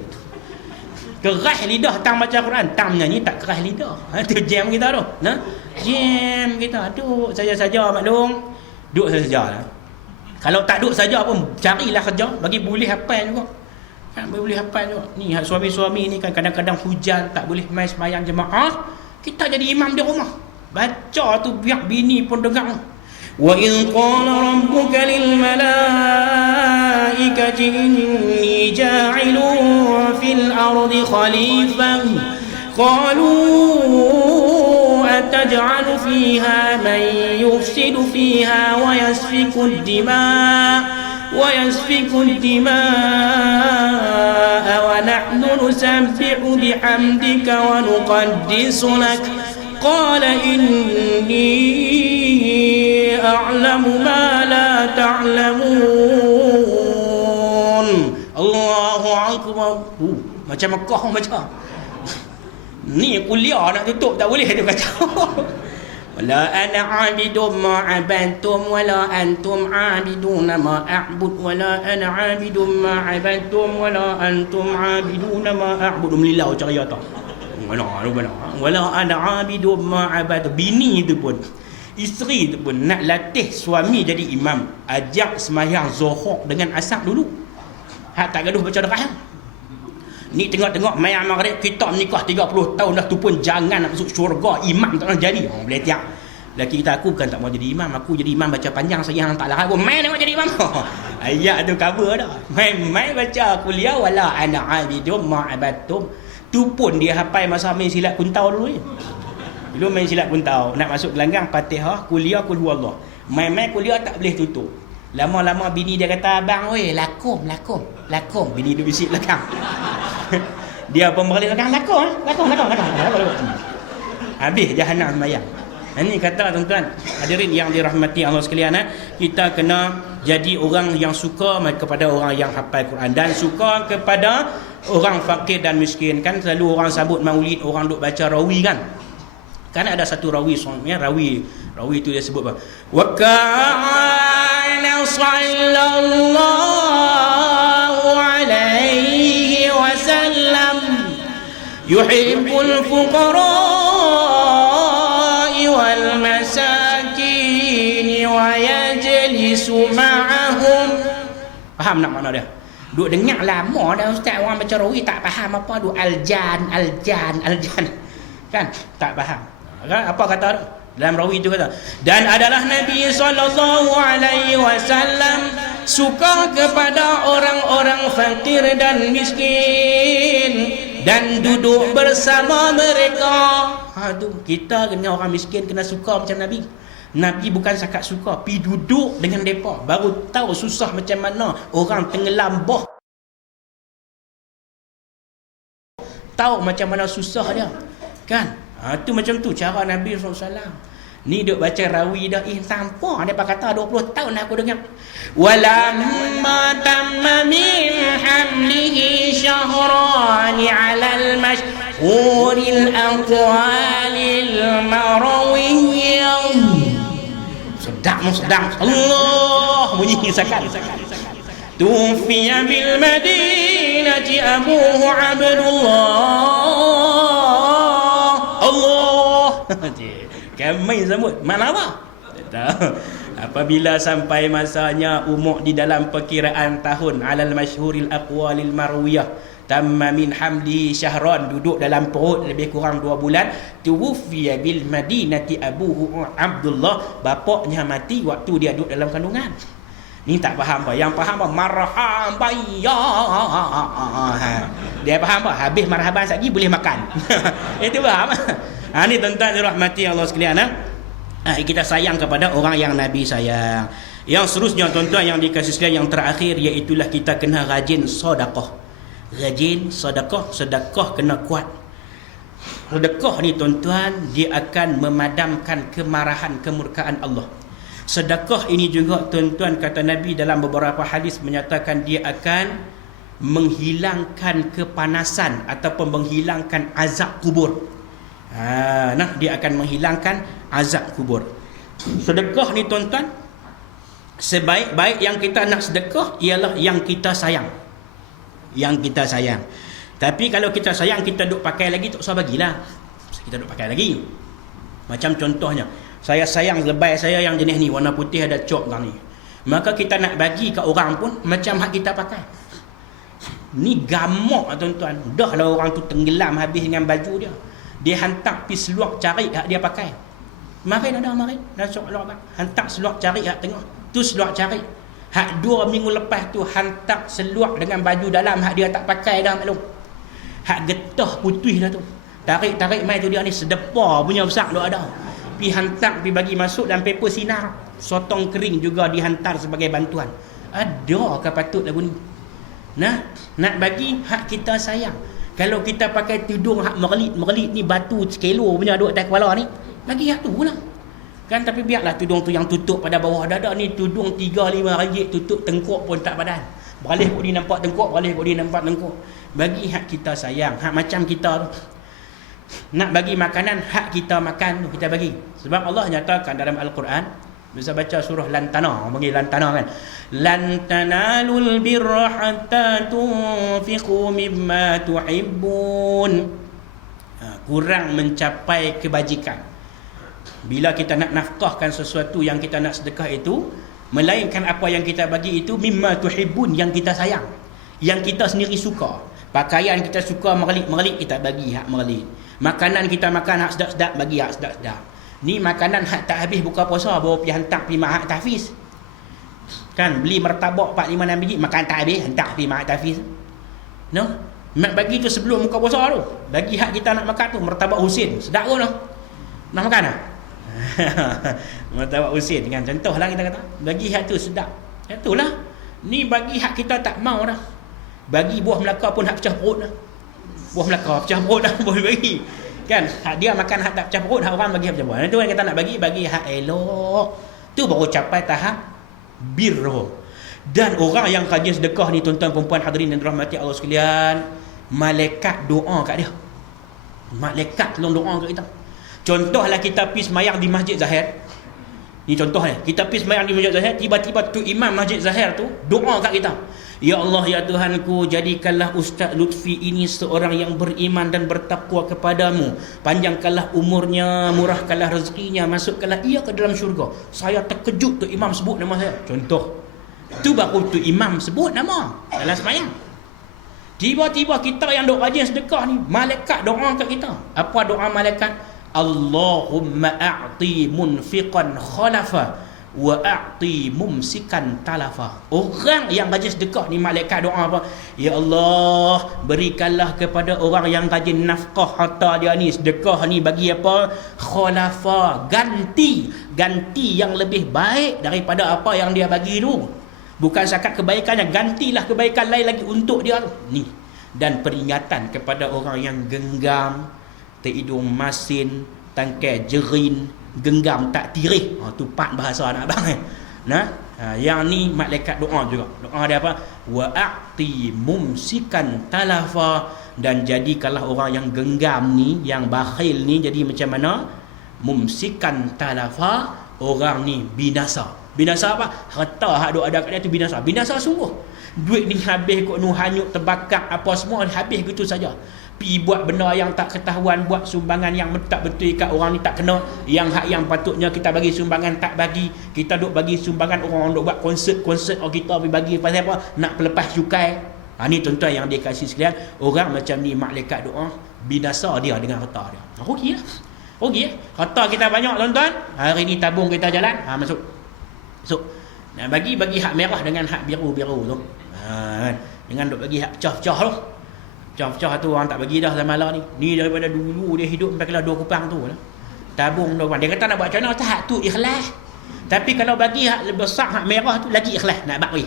Keras lidah tang baca Quran, tang nyanyi tak keras lidah. Tu jam kita tu. Nah, jam kita duduk saja-saja maklum. Duduk saja-sajalah. Kalau tak duduk saja pun carilah kerja bagi boleh hafal juga. Kan boleh hafal juga. Ni suami-suami ni kan kadang-kadang hujan tak boleh mai sembahyang jemaah, kita jadi imam di rumah. Baca tu biar bini pun dengar. Wa in qala rabbuka lil malaikati inni ja'ilun fil ardi khalifah qalu ataj'alu fiha man yufsidu fiha wa yasfiku ad-dima' ويسفك الدماء ونحن نسبح بحمدك ونقدس لك قال إني أعلم ما لا تعلمون. الله أكبر. Macam Mekah macam ni kuliah nak tutup tak boleh dia kata. Wala ana 'abidun ma 'abadtum wala antum 'abiduna ma a'bud wala ana 'abidun ma 'abadtum wala antum 'abiduna ma a'bud. Melilau cara tu. Mana wala ana 'abidun ma 'abad. Bini itu pun, isteri itu pun nak latih suami jadi imam, ajak sembahyang zuhur dengan asar dulu. Hak tak gaduh baca doa. Ni tengok-tengok mai maghrib kita menikah 30 tahun dah tu pun jangan nak masuk syurga, imam tak nak jadi. Oh boleh tiap. Laki kita aku bukan tak mau jadi imam, aku jadi imam baca panjang saya yang tak larat. Mai nak jadi imam. Ayat tu cover dah. Mai baca kuliah wala ana abidum ma abadtum. Tu pun dia hafal masa main silat kuntau dulu ni. Dulu main silat kuntau, nak masuk gelanggang Fatihah, kuliah kul huwallah. Mai kuliah tak boleh tutup. Lama-lama bini dia kata, abang oi lakum. Bini dia bisik belakang. Dia pun balik belakang, lakum. Habis jahanam sembahyang. Ini kata tuan-tuan hadirin yang dirahmati Allah sekalian, kita kena jadi orang yang suka kepada orang yang hafal Quran dan suka kepada orang fakir dan miskin. Kan selalu orang sabut maulid, orang duk baca rawi kan. Kan ada satu rawi songnya, rawi itu dia sebut apa? Wa kana sallallahu alaihi wasallam yuhibbul fuqara'i wal masakin wa yajlisu ma'ahum. Faham tak makna dia? Duk dengar lama dah ustaz, orang baca rawi tak faham apa duk aljan kan, tak faham kan apa kata dalam rawi itu kata. Dan adalah Nabi SAW suka kepada orang-orang fakir dan miskin dan duduk bersama mereka. Tu kita kena orang miskin kena suka macam Nabi. Nabi bukan sakat suka, pi duduk dengan mereka, baru tahu susah macam mana orang tenggelam boh, tahu macam mana susah dia kan. Tu macam tu cara Nabi SAW. Ni duk baca rawi dah, tanpa dia kata 20 tahun aku dengar. Walamma tamma min hamlihi syahrani 'alal mashhuril aqwalil marawiyyah. Sedang Allah bunyi sakat. Tufiya bil madinati abuhu Abdullah. Allah kami sambut mana apa? Apabila sampai masanya umur di dalam perkiraan tahun alal masyhuril aqwalil marwiyah, tamma min hamli syahran, duduk dalam perut lebih kurang 2 bulan, tuwfiya bil madinati abuhu Abdullah, bapaknya mati waktu dia duduk dalam kandungan. Ni tak faham apa, yang faham apa marhaban ya, dia faham apa habis marhaban lagi boleh makan. Itu faham. Ni tuan-tuan dirahmati Allah sekalian. Kita sayang kepada orang yang Nabi sayang. Yang seterusnya tuan-tuan yang dikasih sekalian, yang terakhir, iaitulah kita kena rajin sedekah. Rajin sedekah kena kuat. Sedekah ni tuan-tuan, dia akan memadamkan kemarahan, kemurkaan Allah. Sedekah ini juga tuan-tuan, kata Nabi dalam beberapa hadis menyatakan dia akan menghilangkan kepanasan ataupun menghilangkan azab kubur. Dia akan menghilangkan azab kubur. Sedekah ni tuan-tuan, sebaik-baik yang kita nak sedekah ialah yang kita sayang. Yang kita sayang. Tapi kalau kita sayang, kita duk pakai lagi, tak usah bagilah. Kita duk pakai lagi. Macam contohnya, saya sayang lebay saya yang jenis ni, warna putih ada cok dalam ni. Maka kita nak bagi ke orang pun macam hak kita pakai. Ni gamak tuan-tuan. Dah lah orang tu tenggelam habis dengan baju dia. Dia hantar pergi seluar cari hak dia pakai. Mari dah sok Allah hantar seluar cari hak tengah. Tu seluar cari. Hak 2 minggu lepas tu hantar seluar dengan baju dalam hak dia tak pakai dah maklum. Hak getah putih dah tu. Tarik mai tu dia ni sedepa punya besar dah ada. Pi hantar, pi bagi masuk dalam paper sinar. Sotong kering juga dihantar sebagai bantuan. Ada ke patut lagu ni? Nak bagi hak kita sayang. Kalau kita pakai tudung hak merelit ni batu sekilo punya duduk atas kepala ni, bagi hak tu lah. Kan, tapi biarlah tudung tu yang tutup pada bawah dada ni, tudung 3-5 ringgit tutup tengkuk pun tak padan. Beralih kok dia nampak tengkuk, beralih kok dia nampak tengkuk. Bagi hak kita sayang, hak macam kita tu. Nak bagi makanan, hak kita makan tu kita bagi. Sebab Allah nyatakan dalam Al-Quran, bisa baca surah Lantana, orang panggil Lantana kan. Lan tanalul birra hatta tunfiqu mimma tuhibbun. Kurang mencapai kebajikan bila kita nak nafkahkan sesuatu yang kita nak sedekah itu, melainkan apa yang kita bagi itu mimma tuhibbun, yang kita sayang, yang kita sendiri suka. Pakaian kita suka merelit, kita bagi hak merelit. Makanan kita makan hak sedap-sedap, bagi hak sedap-sedap. Ni makanan hak tak habis buka puasa, bawa pergi hantar pergi mak hak tahfiz. Kan, beli martabak 4-5-6 biji, makan tak habis, hantar pergi mak hak tahfiz. No? Mak bagi tu sebelum buka puasa tu. Bagi hak kita nak makan tu, martabak Husin. Sedap ke no? Nak makan tak? Martabak Husin kan, contohlah kita kata. Bagi hak tu sedap. Itulah. Ni bagi hak kita tak mau dah. Bagi buah Melaka pun hak pecah perut dah. Buah Melaka pecah perut dah boleh bagi. Kan, hak dia makan hak tak pecah perut, hak orang bagi hak pecah perut. Itu yang kita nak bagi hak elok. Tu baru capai tahap birru. Dan orang yang rajin sedekah ni tuan-tuan perempuan hadirin dan dirahmati Allah sekalian, malaikat doa kat dia. Malaikat tolong doa kat kita. Contohlah kita pergi semayang di Masjid Zahir. Ni contoh ni, kita pergi sembahyang di Masjid Zahir, tiba-tiba tu imam Masjid Zahir tu doa kat kita. Ya Allah, ya Tuhanku, jadikanlah Ustaz Lutfi ini seorang yang beriman dan bertakwa kepadamu. Panjangkanlah umurnya, murahkanlah rezekinya, masukkanlah ia ke dalam syurga. Saya terkejut tu imam sebut nama saya. Contoh. Tu baru tu imam sebut nama dalam sembahyang. Tiba-tiba kita yang duk rajin sedekah ni, malaikat doa kat kita. Apa doa malaikat? Allahumma a'ti munfiqan khalafa wa a'ti mumsikan talafa. Orang yang rajin sedekah ni, malaikat doa apa? Ya Allah, berikanlah kepada orang yang rajin nafkah harta dia ni, sedekah ni, bagi apa? Khalafa, ganti yang lebih baik daripada apa yang dia bagi tu. Bukan zakat kebaikannya, gantilah kebaikan lain lagi untuk dia tu. Ni. Dan peringatan kepada orang yang genggam, terhidung masin, tangkai jerin, genggam tak tirih. Tu 4 bahasa nak bang. Nah, yang ni malaikat doa juga. Doa dia apa? Wa a'ti mumsikan talafa, dan jadikanlah orang yang genggam ni, yang bakhil ni jadi macam mana? Mumsikan talafa, orang ni binasa. Binasa apa? Harta hak duk ada kat dia tu binasa. Binasa sungguh. Duit ni habis kot, nu hanyut, terbakar, apa semua habis gitu saja. Pi buat benda yang tak ketahuan, buat sumbangan yang tak betul kat orang ni tak kena, yang hak yang patutnya kita bagi sumbangan tak bagi. Kita duk bagi sumbangan, orang duk buat konsert kita pergi bagi pasal apa? Nak pelepas cukai. Ni tuan-tuan yang dikasih sekalian, orang macam ni malaikat doa binasa dia dengan harta dia. Rugi lah. Rugi lah. Harta kita banyak tuan-tuan, hari ni tabung kita jalan, masuk. Nah, bagi hak merah dengan hak biru-biru tu. Dengan duk bagi hak pecah-pecah tu. Pecah-pecah tu orang tak bagi dah zaman lah ni. Ni daripada dulu dia hidup sampai kelas 2 kupang tu lah. Tabung tu. Dia kata nak buat macam mana, hak tu ikhlas. Tapi kalau bagi hak besar, hak merah tu lagi ikhlas nak bagi.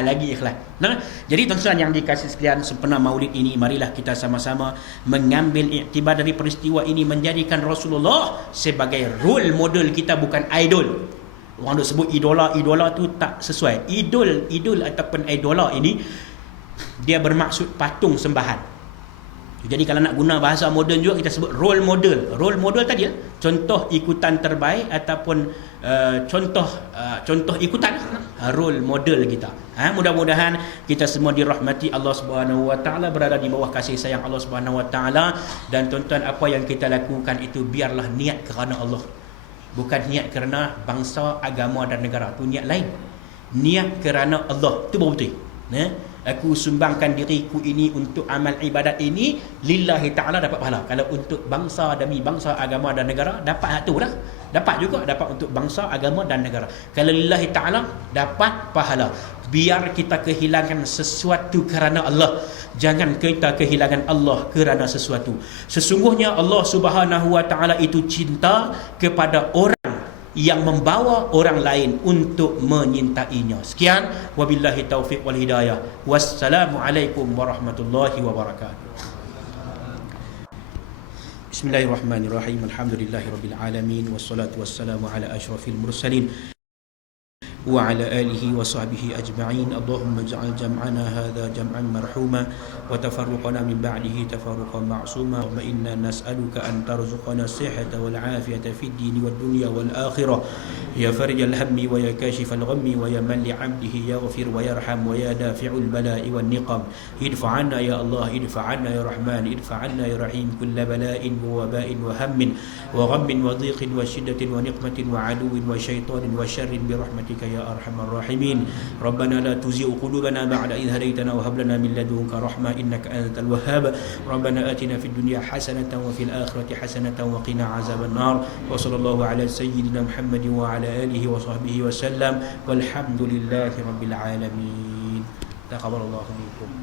Lagi ikhlas. Nah, jadi tuan-tuan yang dikasih sekalian, sempena Maulid ini, marilah kita sama-sama mengambil iktibar dari peristiwa ini, menjadikan Rasulullah sebagai role model kita, bukan idol. Orang duk sebut idola tu tak sesuai. Idol ataupun idola ini dia bermaksud patung sembahan. Jadi kalau nak guna bahasa moden juga, kita sebut role model. Role model tadi contoh ikutan terbaik ataupun contoh ikutan role model kita. Mudah-mudahan kita semua dirahmati Allah Subhanahu wa taala, berada di bawah kasih sayang Allah Subhanahu wa taala, dan tuan-tuan, apa yang kita lakukan itu biarlah niat kerana Allah. Bukan niat kerana bangsa, agama dan negara. Tu niat lain. Niat kerana Allah, tu baru betul. Aku sumbangkan diriku ini untuk amal ibadat ini lillahi ta'ala, dapat pahala. Kalau untuk bangsa, demi bangsa, agama dan negara, dapat hak tu lah. Dapat juga, dapat untuk bangsa, agama dan negara. Kalau lillahi ta'ala, dapat pahala. Biar kita kehilangan sesuatu kerana Allah, jangan kita kehilangan Allah kerana sesuatu. Sesungguhnya Allah Subhanahu wa ta'ala itu cinta kepada orang yang membawa orang lain untuk menyintainya. Sekian, wabillahi taufiq wal hidayah. Wassalamualaikum warahmatullahi wabarakatuh. Bismillahirrahmanirrahim. Alhamdulillahirabbil alamin, wassalatu wassalamu ala asyrafil mursalin وعلى آله وصحبه أجمعين. اللهم اجعل جمعنا هذا جمعا مرحوما وتفرقنا من بعده تفرقا معصوما. اللهم إنا نسألك أن ترزقنا الصحة والعافية في الدين والدنيا والآخرة، يا فرج الهم ويا كاشف الغم ويا من لعبده يغفر ويرحم ويا دافع البلاء والنقم. ادفع عنا يا الله، ادفع عنا يا رحمن، ادفع عنا يا رحيم كل بلاء ووباء وهم وغم وضيق وشدة ونقمة وعدو وشيطان وشر برحمتك يا أرحم الراحمين. ربنا لا تزغ قلوبنا بعد إذ هديتنا وهب لنا من لدنك رحمة إنك أنت الوهاب. ربنا آتنا في الدنيا حسنة وفي الآخرة حسنة وقنا عذاب النار. وصلى الله على سيدنا محمد وعلى آله وصحبه وسلم والحمد لله رب العالمين. تقبل الله منكم.